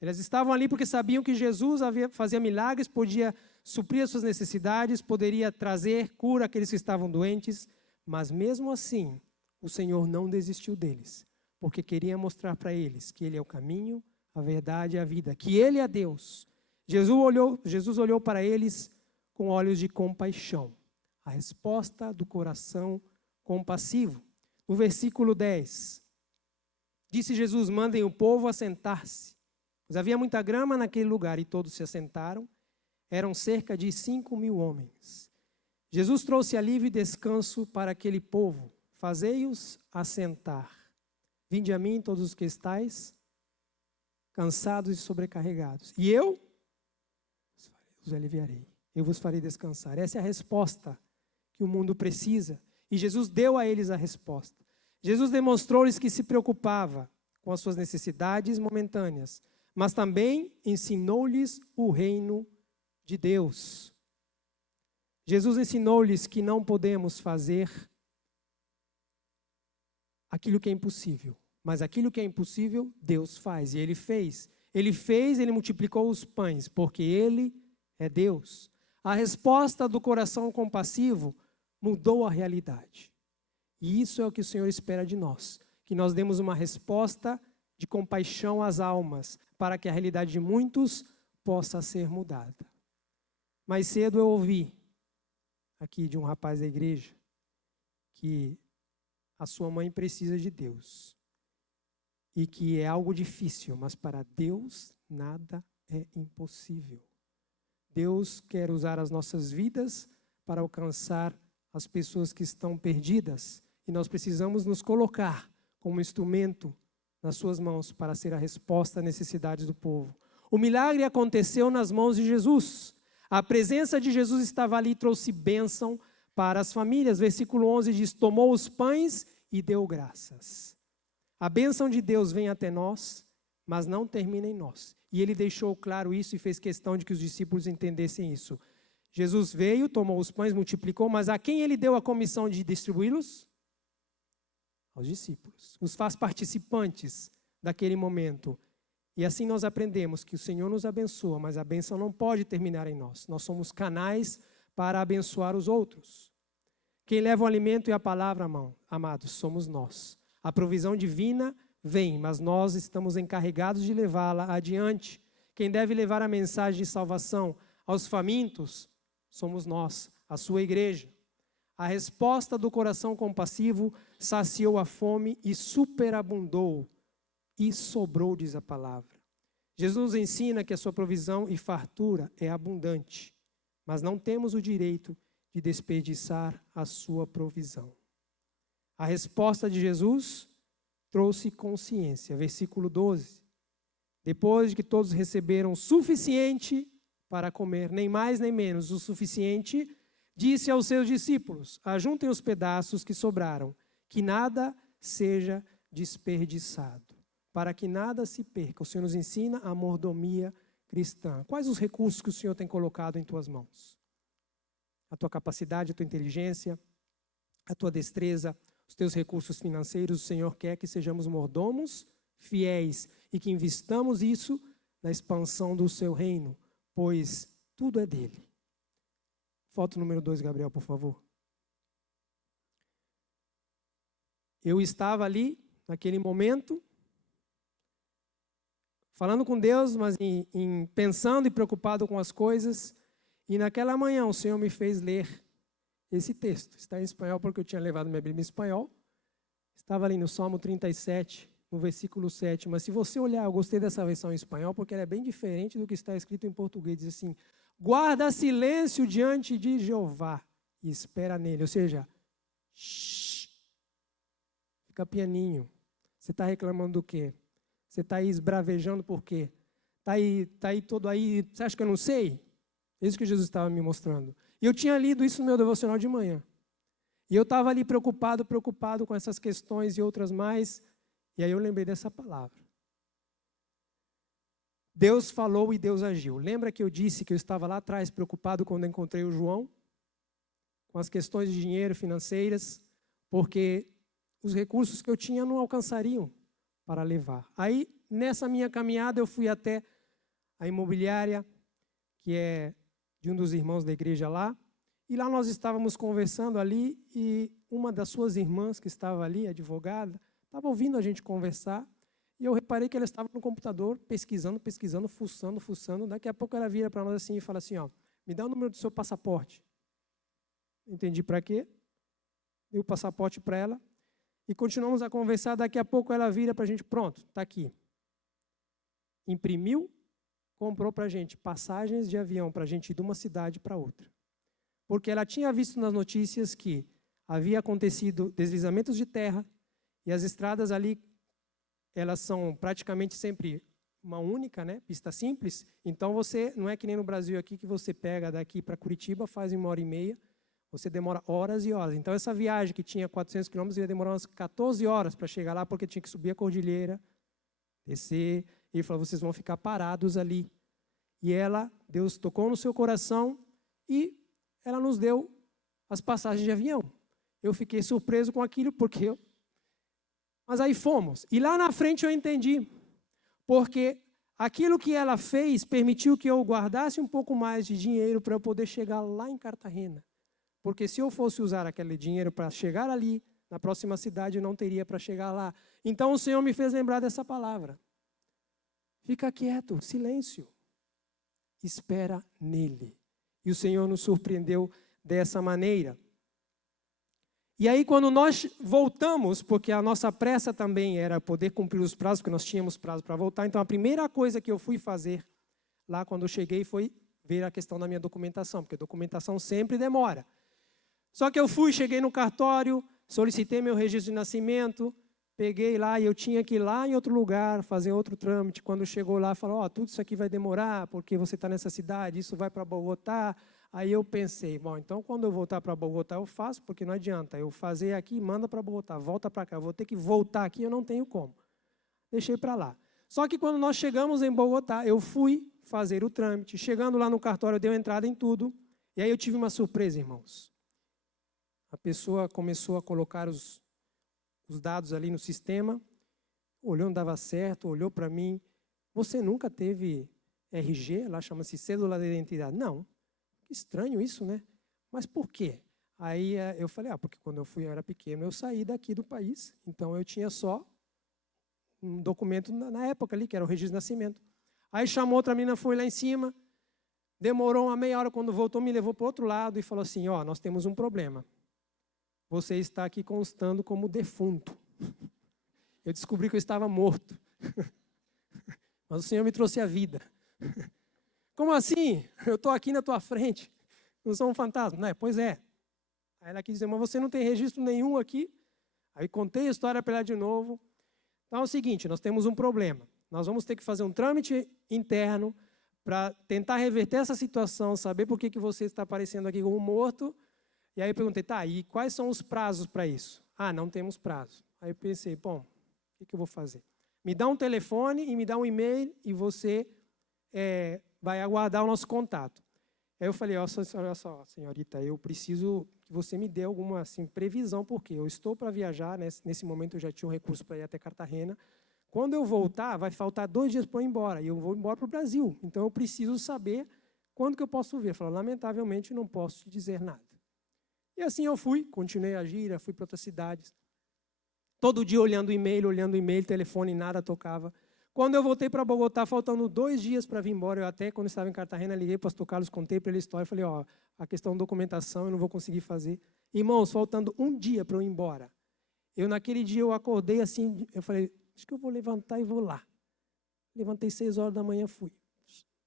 Elas estavam ali porque sabiam que Jesus fazia milagres, podia suprir as suas necessidades, poderia trazer cura àqueles que estavam doentes, mas mesmo assim, o Senhor não desistiu deles, porque queria mostrar para eles que Ele é o caminho, a verdade e a vida, que Ele é Deus. Jesus olhou para eles com olhos de compaixão, a resposta do coração compassivo. no versículo 10. Disse Jesus: mandem o povo assentar-se. Mas havia muita grama naquele lugar e todos se assentaram. Eram cerca de 5.000 homens. Jesus trouxe alívio e descanso para aquele povo. Fazei-os assentar. Vinde a mim todos os que estáis cansados e sobrecarregados. E eu os aliviarei. Eu vos farei descansar. Essa é a resposta que o mundo precisa. E Jesus deu a eles a resposta. Jesus demonstrou-lhes que se preocupava com as suas necessidades momentâneas, mas também ensinou-lhes o reino de Deus. Jesus ensinou-lhes que não podemos fazer aquilo que é impossível, mas aquilo que é impossível, Deus faz. E Ele fez. Ele multiplicou os pães, porque Ele é Deus. A resposta do coração compassivo mudou a realidade. E isso é o que o Senhor espera de nós, que nós demos uma resposta de compaixão às almas, para que a realidade de muitos possa ser mudada. Mais cedo eu ouvi aqui de um rapaz da igreja que a sua mãe precisa de Deus e que é algo difícil, mas para Deus nada é impossível. Deus quer usar as nossas vidas para alcançar as pessoas que estão perdidas e nós precisamos nos colocar como instrumento nas suas mãos para ser a resposta às necessidades do povo. O milagre aconteceu nas mãos de Jesus. A presença de Jesus estava ali e trouxe bênção para as famílias. Versículo 11 diz: tomou os pães e deu graças. A bênção de Deus vem até nós, mas não termina em nós. E ele deixou claro isso e fez questão de que os discípulos entendessem isso. Jesus veio, tomou os pães, multiplicou, mas a quem ele deu a comissão de distribuí-los? Aos discípulos. Os faz participantes daquele momento. E assim nós aprendemos que o Senhor nos abençoa, mas a bênção não pode terminar em nós. Nós somos canais para abençoar os outros. Quem leva o alimento e a palavra, amados, somos nós. A provisão divina vem, mas nós estamos encarregados de levá-la adiante. Quem deve levar a mensagem de salvação aos famintos somos nós, a sua igreja. A resposta do coração compassivo saciou a fome e superabundou e sobrou, diz a palavra. Jesus nos ensina que a sua provisão e fartura é abundante, mas não temos o direito de desperdiçar a sua provisão. A resposta de Jesus trouxe consciência. Versículo 12. Depois de que todos receberam o suficiente para comer, nem mais nem menos, o suficiente, disse aos seus discípulos: ajuntem os pedaços que sobraram, que nada seja desperdiçado, para que nada se perca. O Senhor nos ensina a mordomia cristã. Quais os recursos que o Senhor tem colocado em tuas mãos? A tua capacidade, a tua inteligência, a tua destreza, os teus recursos financeiros. O Senhor quer que sejamos mordomos fiéis e que investamos isso na expansão do seu reino, pois tudo é dele. Foto número 2, Gabriel, por favor. Eu estava ali, naquele momento, falando com Deus, mas pensando e preocupado com as coisas. E naquela manhã o Senhor me fez ler esse texto. Está em espanhol porque eu tinha levado minha Bíblia em espanhol. Estava ali no Salmo 37, no versículo 7. Mas se você olhar, eu gostei dessa versão em espanhol porque ela é bem diferente do que está escrito em português. Diz assim: guarda silêncio diante de Jeová e espera nele. Ou seja, shh, fica pianinho. Você está reclamando do quê? Você está aí esbravejando por quê? Está aí todo aí, você acha que eu não sei? É isso que Jesus estava me mostrando. E eu tinha lido isso no meu devocional de manhã. E eu estava ali preocupado com essas questões e outras mais. E aí eu lembrei dessa palavra. Deus falou e Deus agiu. Lembra que eu disse que eu estava lá atrás preocupado quando encontrei o João? Com as questões de dinheiro, financeiras, porque os recursos que eu tinha não alcançariam para levar. Aí, nessa minha caminhada, eu fui até a imobiliária, que é de um dos irmãos da igreja lá, e lá nós estávamos conversando ali, e uma das suas irmãs, que estava ali, advogada, estava ouvindo a gente conversar, e eu reparei que ela estava no computador, pesquisando, fuçando. Daqui a pouco ela vira para nós assim e fala assim: ó, me dá o número do seu passaporte. Entendi para quê. Dei o passaporte para ela. E continuamos a conversar, daqui a pouco ela vira para a gente, pronto, está aqui. Imprimiu, comprou para a gente passagens de avião para a gente ir de uma cidade para outra. Porque ela tinha visto nas notícias que havia acontecido deslizamentos de terra e as estradas ali, elas são praticamente sempre uma única, né? Pista simples. Então, você não é que nem no Brasil aqui que você pega daqui para Curitiba, faz em 1h30, você demora horas e horas. Então, essa viagem que tinha 400 quilômetros ia demorar umas 14 horas para chegar lá, porque tinha que subir a cordilheira, descer. Ele falou, vocês vão ficar parados ali. E Deus tocou no seu coração e ela nos deu as passagens de avião. Eu fiquei surpreso com aquilo, mas aí fomos. E lá na frente eu entendi, porque aquilo que ela fez permitiu que eu guardasse um pouco mais de dinheiro para eu poder chegar lá em Cartagena. Porque se eu fosse usar aquele dinheiro para chegar ali, na próxima cidade, eu não teria para chegar lá. Então o Senhor me fez lembrar dessa palavra. Fica quieto, silêncio. Espera nele. E o Senhor nos surpreendeu dessa maneira. E aí, quando nós voltamos, porque a nossa pressa também era poder cumprir os prazos, porque nós tínhamos prazo para voltar, então a primeira coisa que eu fui fazer lá quando eu cheguei foi ver a questão da minha documentação, porque documentação sempre demora. Só que eu cheguei no cartório, solicitei meu registro de nascimento, peguei lá e eu tinha que ir lá em outro lugar, fazer outro trâmite. Quando chegou lá, falou, tudo isso aqui vai demorar, porque você está nessa cidade, isso vai para Bogotá. Aí eu pensei, bom, então quando eu voltar para Bogotá eu faço, porque não adianta eu fazer aqui, manda para Bogotá, volta para cá, eu vou ter que voltar aqui, eu não tenho como. Deixei para lá. Só que quando nós chegamos em Bogotá, eu fui fazer o trâmite, chegando lá no cartório, eu dei entrada em tudo, e aí eu tive uma surpresa, irmãos. A pessoa começou a colocar os dados ali no sistema, olhou, não dava certo, olhou para mim, você nunca teve RG, lá chama-se cédula de identidade? Não. Que estranho isso, né? Mas por quê? Aí eu falei, porque quando eu era pequeno, eu saí daqui do país, então eu tinha só um documento na época ali, que era o registro de nascimento. Aí chamou outra menina, foi lá em cima, demorou uma meia hora, quando voltou, me levou para o outro lado e falou assim, nós temos um problema. Você está aqui constando como defunto. Eu descobri que eu estava morto. Mas o Senhor me trouxe a vida. Como assim? Eu estou aqui na tua frente. Não sou um fantasma? Não é? Pois é. Aí ela quis dizer, mas você não tem registro nenhum aqui? Aí contei a história para ela de novo. Então é o seguinte, nós temos um problema. Nós vamos ter que fazer um trâmite interno para tentar reverter essa situação, saber por que você está aparecendo aqui como morto. E aí eu perguntei, e quais são os prazos para isso? Não temos prazo. Aí eu pensei, bom, o que eu vou fazer? Me dá um telefone e me dá um e-mail e você vai aguardar o nosso contato. Aí eu falei, olha só, senhorita, eu preciso que você me dê alguma previsão, porque eu estou para viajar, nesse momento eu já tinha um recurso para ir até Cartagena. Quando eu voltar, vai faltar 2 dias para eu ir embora, e eu vou embora para o Brasil. Então eu preciso saber quando que eu posso vir. Eu falei, lamentavelmente não posso te dizer nada. E assim eu continuei a gira, fui para outras cidades. Todo dia olhando e-mail, telefone, nada tocava. Quando eu voltei para Bogotá, faltando 2 dias para vir embora, eu até, quando estava em Cartagena, liguei para o pastor Carlos, contei para ele a história, falei, a questão da documentação eu não vou conseguir fazer. Irmãos, faltando 1 dia para eu ir embora. Naquele dia, eu acordei assim, eu falei, acho que eu vou levantar e vou lá. Levantei 6 horas da manhã, fui.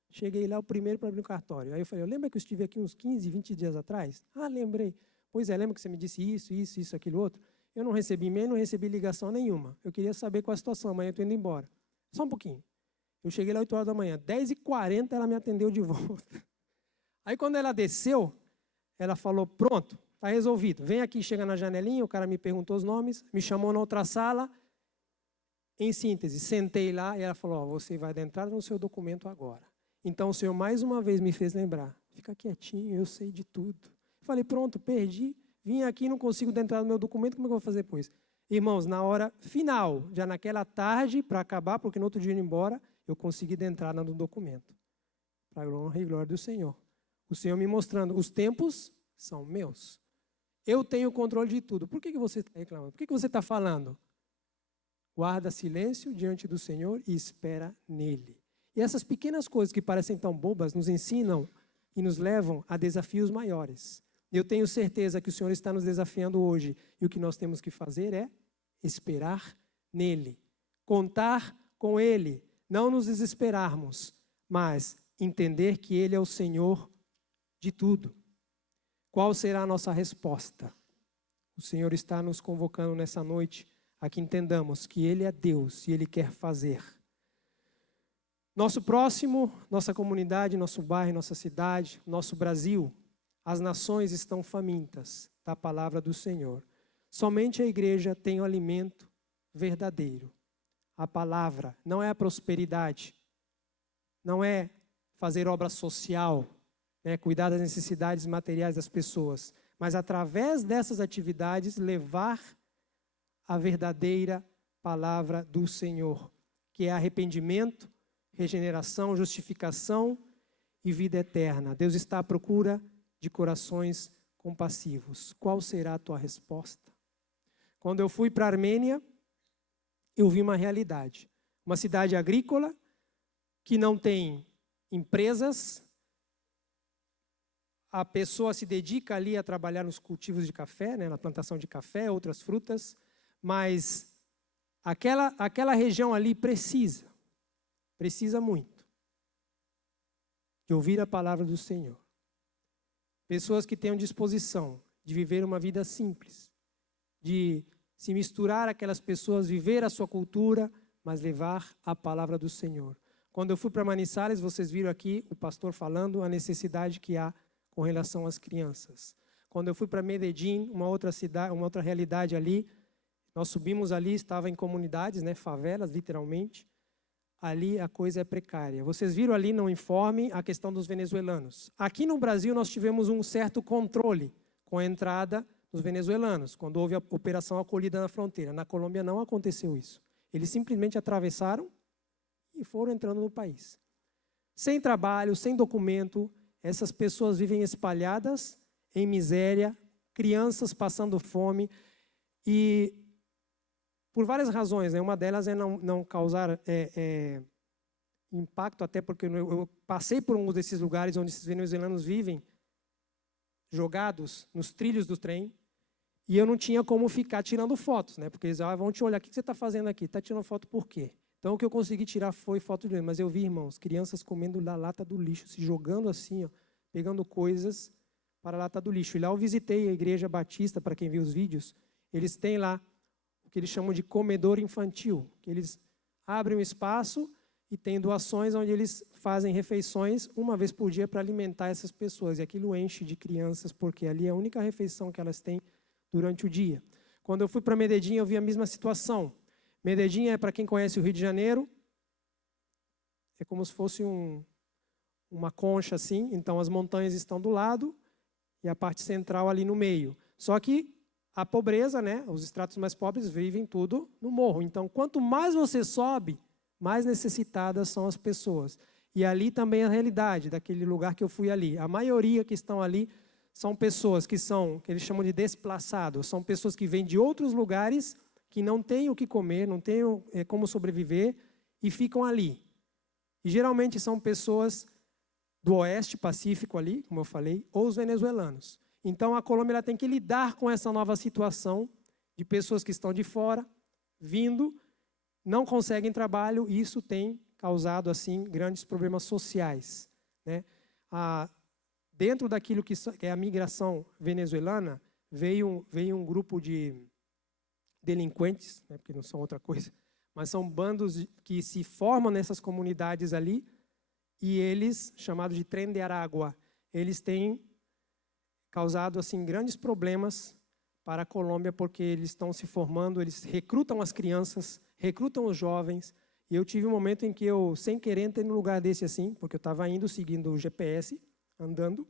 Cheguei lá, o primeiro para abrir o cartório. Aí eu falei, lembra que eu estive aqui uns 15, 20 dias atrás? Lembrei. Pois é, lembra que você me disse isso, aquilo outro? Eu não recebi e-mail, não recebi ligação nenhuma. Eu queria saber qual a situação, amanhã eu estou indo embora. Só um pouquinho. Eu cheguei lá 8 horas da manhã, 10h40 ela me atendeu de volta. Aí quando ela desceu, ela falou, pronto, está resolvido. Vem aqui, chega na janelinha, o cara me perguntou os nomes, me chamou na outra sala. Em síntese, sentei lá e ela falou, você vai dar entrada no seu documento agora. Então o Senhor mais uma vez me fez lembrar, fica quietinho, eu sei de tudo. Falei, pronto, perdi, vim aqui, não consigo dar entrada no meu documento, como é que eu vou fazer depois? Irmãos, na hora final, já naquela tarde, para acabar, porque no outro dia eu ia embora, eu consegui dar entrada no documento. Para a honra e glória do Senhor. O Senhor me mostrando, os tempos são meus. Eu tenho o controle de tudo. Por que você está reclamando? Por que você está falando? Guarda silêncio diante do Senhor e espera nele. E essas pequenas coisas que parecem tão bobas nos ensinam e nos levam a desafios maiores. Eu tenho certeza que o Senhor está nos desafiando hoje. E o que nós temos que fazer é esperar nele, contar com ele, não nos desesperarmos, mas entender que ele é o Senhor de tudo. Qual será a nossa resposta? O Senhor está nos convocando nessa noite a que entendamos que ele é Deus e ele quer fazer. Nosso próximo, nossa comunidade, nosso bairro, nossa cidade, nosso Brasil, as nações estão famintas da palavra do Senhor. Somente a igreja tem o alimento verdadeiro. A palavra não é a prosperidade, não é fazer obra social, cuidar das necessidades materiais das pessoas, mas através dessas atividades levar a verdadeira palavra do Senhor, que é arrependimento, regeneração, justificação e vida eterna. Deus está à procura de corações compassivos. Qual será a tua resposta? Quando eu fui para a Armênia, eu vi uma realidade. Uma cidade agrícola que não tem empresas. A pessoa se dedica ali a trabalhar nos cultivos de café, na plantação de café, outras frutas, mas aquela região ali precisa muito de ouvir a palavra do Senhor. Pessoas que tenham disposição de viver uma vida simples, de se misturar àquelas pessoas, viver a sua cultura, mas levar a palavra do Senhor. Quando eu fui para Manizales, vocês viram aqui o pastor falando a necessidade que há com relação às crianças. Quando eu fui para Medellín, uma outra cidade, uma outra realidade ali, nós subimos ali, estava em comunidades, favelas, literalmente. Ali a coisa é precária. Vocês viram ali no informe a questão dos venezuelanos. Aqui no Brasil nós tivemos um certo controle com a entrada dos venezuelanos, quando houve a operação acolhida na fronteira. Na Colômbia não aconteceu isso. Eles simplesmente atravessaram e foram entrando no país. Sem trabalho, sem documento, essas pessoas vivem espalhadas em miséria, crianças passando fome e por várias razões, uma delas é não causar impacto, até porque eu passei por um desses lugares onde esses venezuelanos vivem jogados nos trilhos do trem e eu não tinha como ficar tirando fotos, porque eles vão te olhar, o que você está fazendo aqui? Está tirando foto por quê? Então o que eu consegui tirar foi foto de ele, mas eu vi, irmãos, crianças comendo da lata do lixo, se jogando assim, pegando coisas para a lata do lixo. E lá eu visitei a Igreja Batista, para quem viu os vídeos, eles têm lá o que eles chamam de comedor infantil, que eles abrem um espaço e tem doações onde eles fazem refeições uma vez por dia para alimentar essas pessoas. E aquilo enche de crianças, porque ali é a única refeição que elas têm durante o dia. Quando eu fui para Medellín, eu vi a mesma situação. Medellín é, para quem conhece o Rio de Janeiro, é como se fosse uma concha assim, então as montanhas estão do lado e a parte central ali no meio. Só que a pobreza, os estratos mais pobres vivem tudo no morro. Então, quanto mais você sobe, mais necessitadas são as pessoas. E ali também a realidade daquele lugar que eu fui ali. A maioria que estão ali são pessoas que eles chamam de desplaçados. São pessoas que vêm de outros lugares, que não têm o que comer, não têm como sobreviver e ficam ali. E geralmente são pessoas do Oeste Pacífico ali, como eu falei, ou os venezuelanos. Então, a Colômbia ela tem que lidar com essa nova situação de pessoas que estão de fora, vindo, não conseguem trabalho, e isso tem causado, assim, grandes problemas sociais. Dentro daquilo que é a migração venezuelana, veio um grupo de delinquentes, porque não são outra coisa, mas são bandos que se formam nessas comunidades ali, e eles, chamados de Tren de Aragua, eles têm causado assim grandes problemas para a Colômbia, porque eles estão se formando, eles recrutam as crianças, recrutam os jovens, e eu tive um momento em que eu, sem querer, entrei num lugar desse assim, porque eu estava indo, seguindo o GPS, andando,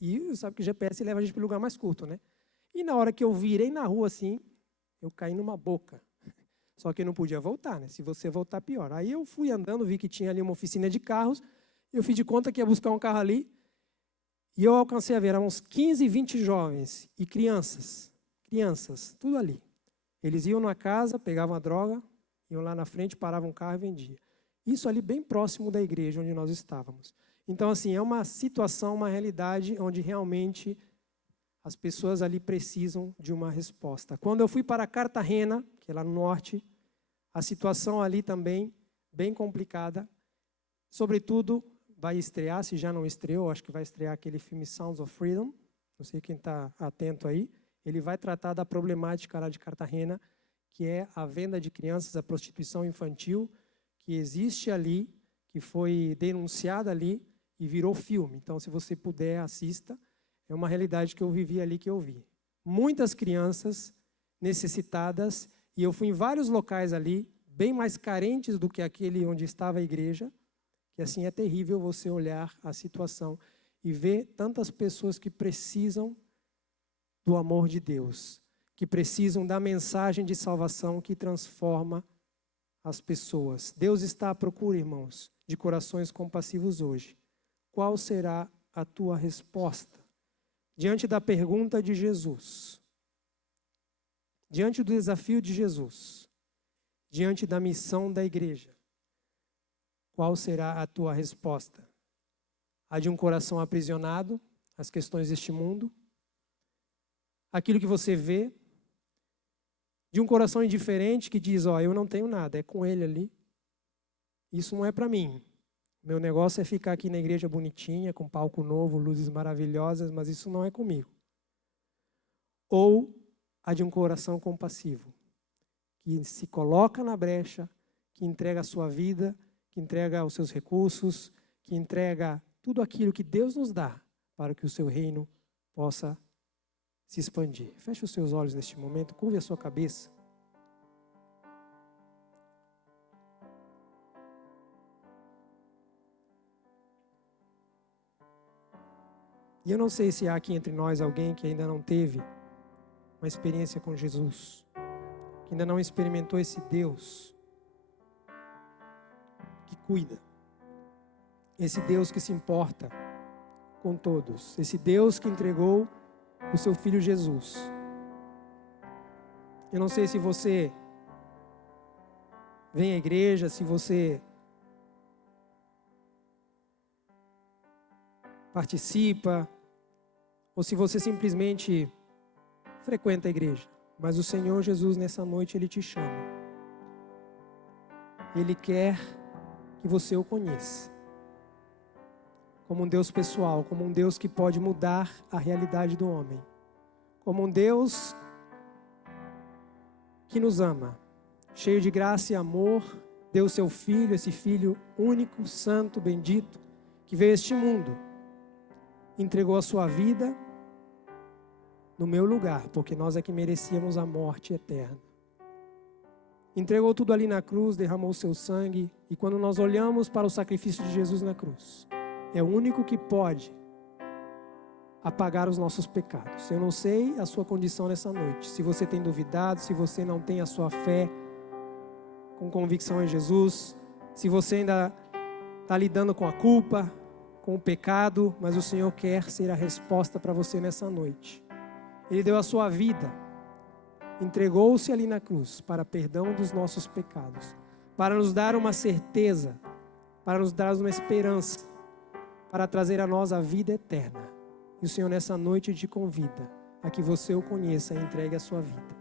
e sabe que o GPS leva a gente para o lugar mais curto, E na hora que eu virei na rua assim, eu caí numa boca, só que eu não podia voltar, Se você voltar, pior. Aí eu fui andando, vi que tinha ali uma oficina de carros, eu fiz de conta que ia buscar um carro ali, e eu alcancei a ver, eram uns 15, 20 jovens e crianças, tudo ali. Eles iam na casa, pegavam a droga, iam lá na frente, paravam o carro e vendiam. Isso ali bem próximo da igreja onde nós estávamos. Então, assim, é uma situação, uma realidade onde realmente As pessoas ali precisam de uma resposta. Quando eu fui para Cartagena, que é lá no norte, a situação ali também bem complicada. Sobretudo, vai estrear, se já não estreou, acho que vai estrear aquele filme Sounds of Freedom. Não sei quem está atento aí. Ele vai tratar da problemática lá de Cartagena, que é a venda de crianças, a prostituição infantil, que existe ali, que foi denunciada ali e virou filme. Então, se você puder, assista. É uma realidade que eu vivi ali, que eu vi. Muitas crianças necessitadas, e eu fui em vários locais ali, bem mais carentes do que aquele onde estava a igreja, que assim é terrível você olhar a situação e ver tantas pessoas que precisam do amor de Deus, que precisam da mensagem de salvação que transforma as pessoas. Deus está à procura, irmãos, de corações compassivos hoje. Qual será a tua resposta diante da pergunta de Jesus? Diante do desafio de Jesus? Diante da missão da igreja? Qual será a tua resposta? A de um coração aprisionado às questões deste mundo? Aquilo que você vê? De um coração indiferente que diz, eu não tenho nada, é com ele ali. Isso não é para mim. Meu negócio é ficar aqui na igreja bonitinha, com palco novo, luzes maravilhosas, mas isso não é comigo. Ou a de um coração compassivo, que se coloca na brecha, que entrega a sua vida, que entrega os seus recursos, que entrega tudo aquilo que Deus nos dá para que o seu reino possa se expandir. Feche os seus olhos neste momento, curve a sua cabeça. E eu não sei se há aqui entre nós alguém que ainda não teve uma experiência com Jesus, que ainda não experimentou esse Deus que cuida, esse Deus que se importa com todos, esse Deus que entregou o seu Filho Jesus. Eu não sei se você vem à igreja, se você participa, ou se você simplesmente frequenta a igreja. Mas o Senhor Jesus, nessa noite, Ele te chama. Ele quer que você o conheça. Como um Deus pessoal, como um Deus que pode mudar a realidade do homem. Como um Deus que nos ama, cheio de graça e amor, deu o seu Filho, esse Filho único, santo, bendito, que veio a este mundo, entregou a sua vida no meu lugar, porque nós é que merecíamos a morte eterna. Entregou tudo ali na cruz, derramou o seu sangue, e quando nós olhamos para o sacrifício de Jesus na cruz, é o único que pode apagar os nossos pecados. Eu não sei a sua condição nessa noite, se você tem duvidado, se você não tem a sua fé com convicção em Jesus, se você ainda está lidando com a culpa, com o pecado, mas o Senhor quer ser a resposta para você nessa noite. Ele deu a sua vida, entregou-se ali na cruz para perdão dos nossos pecados, para nos dar uma certeza, para nos dar uma esperança, para trazer a nós a vida eterna. E o Senhor nessa noite te convida a que você o conheça e entregue a sua vida.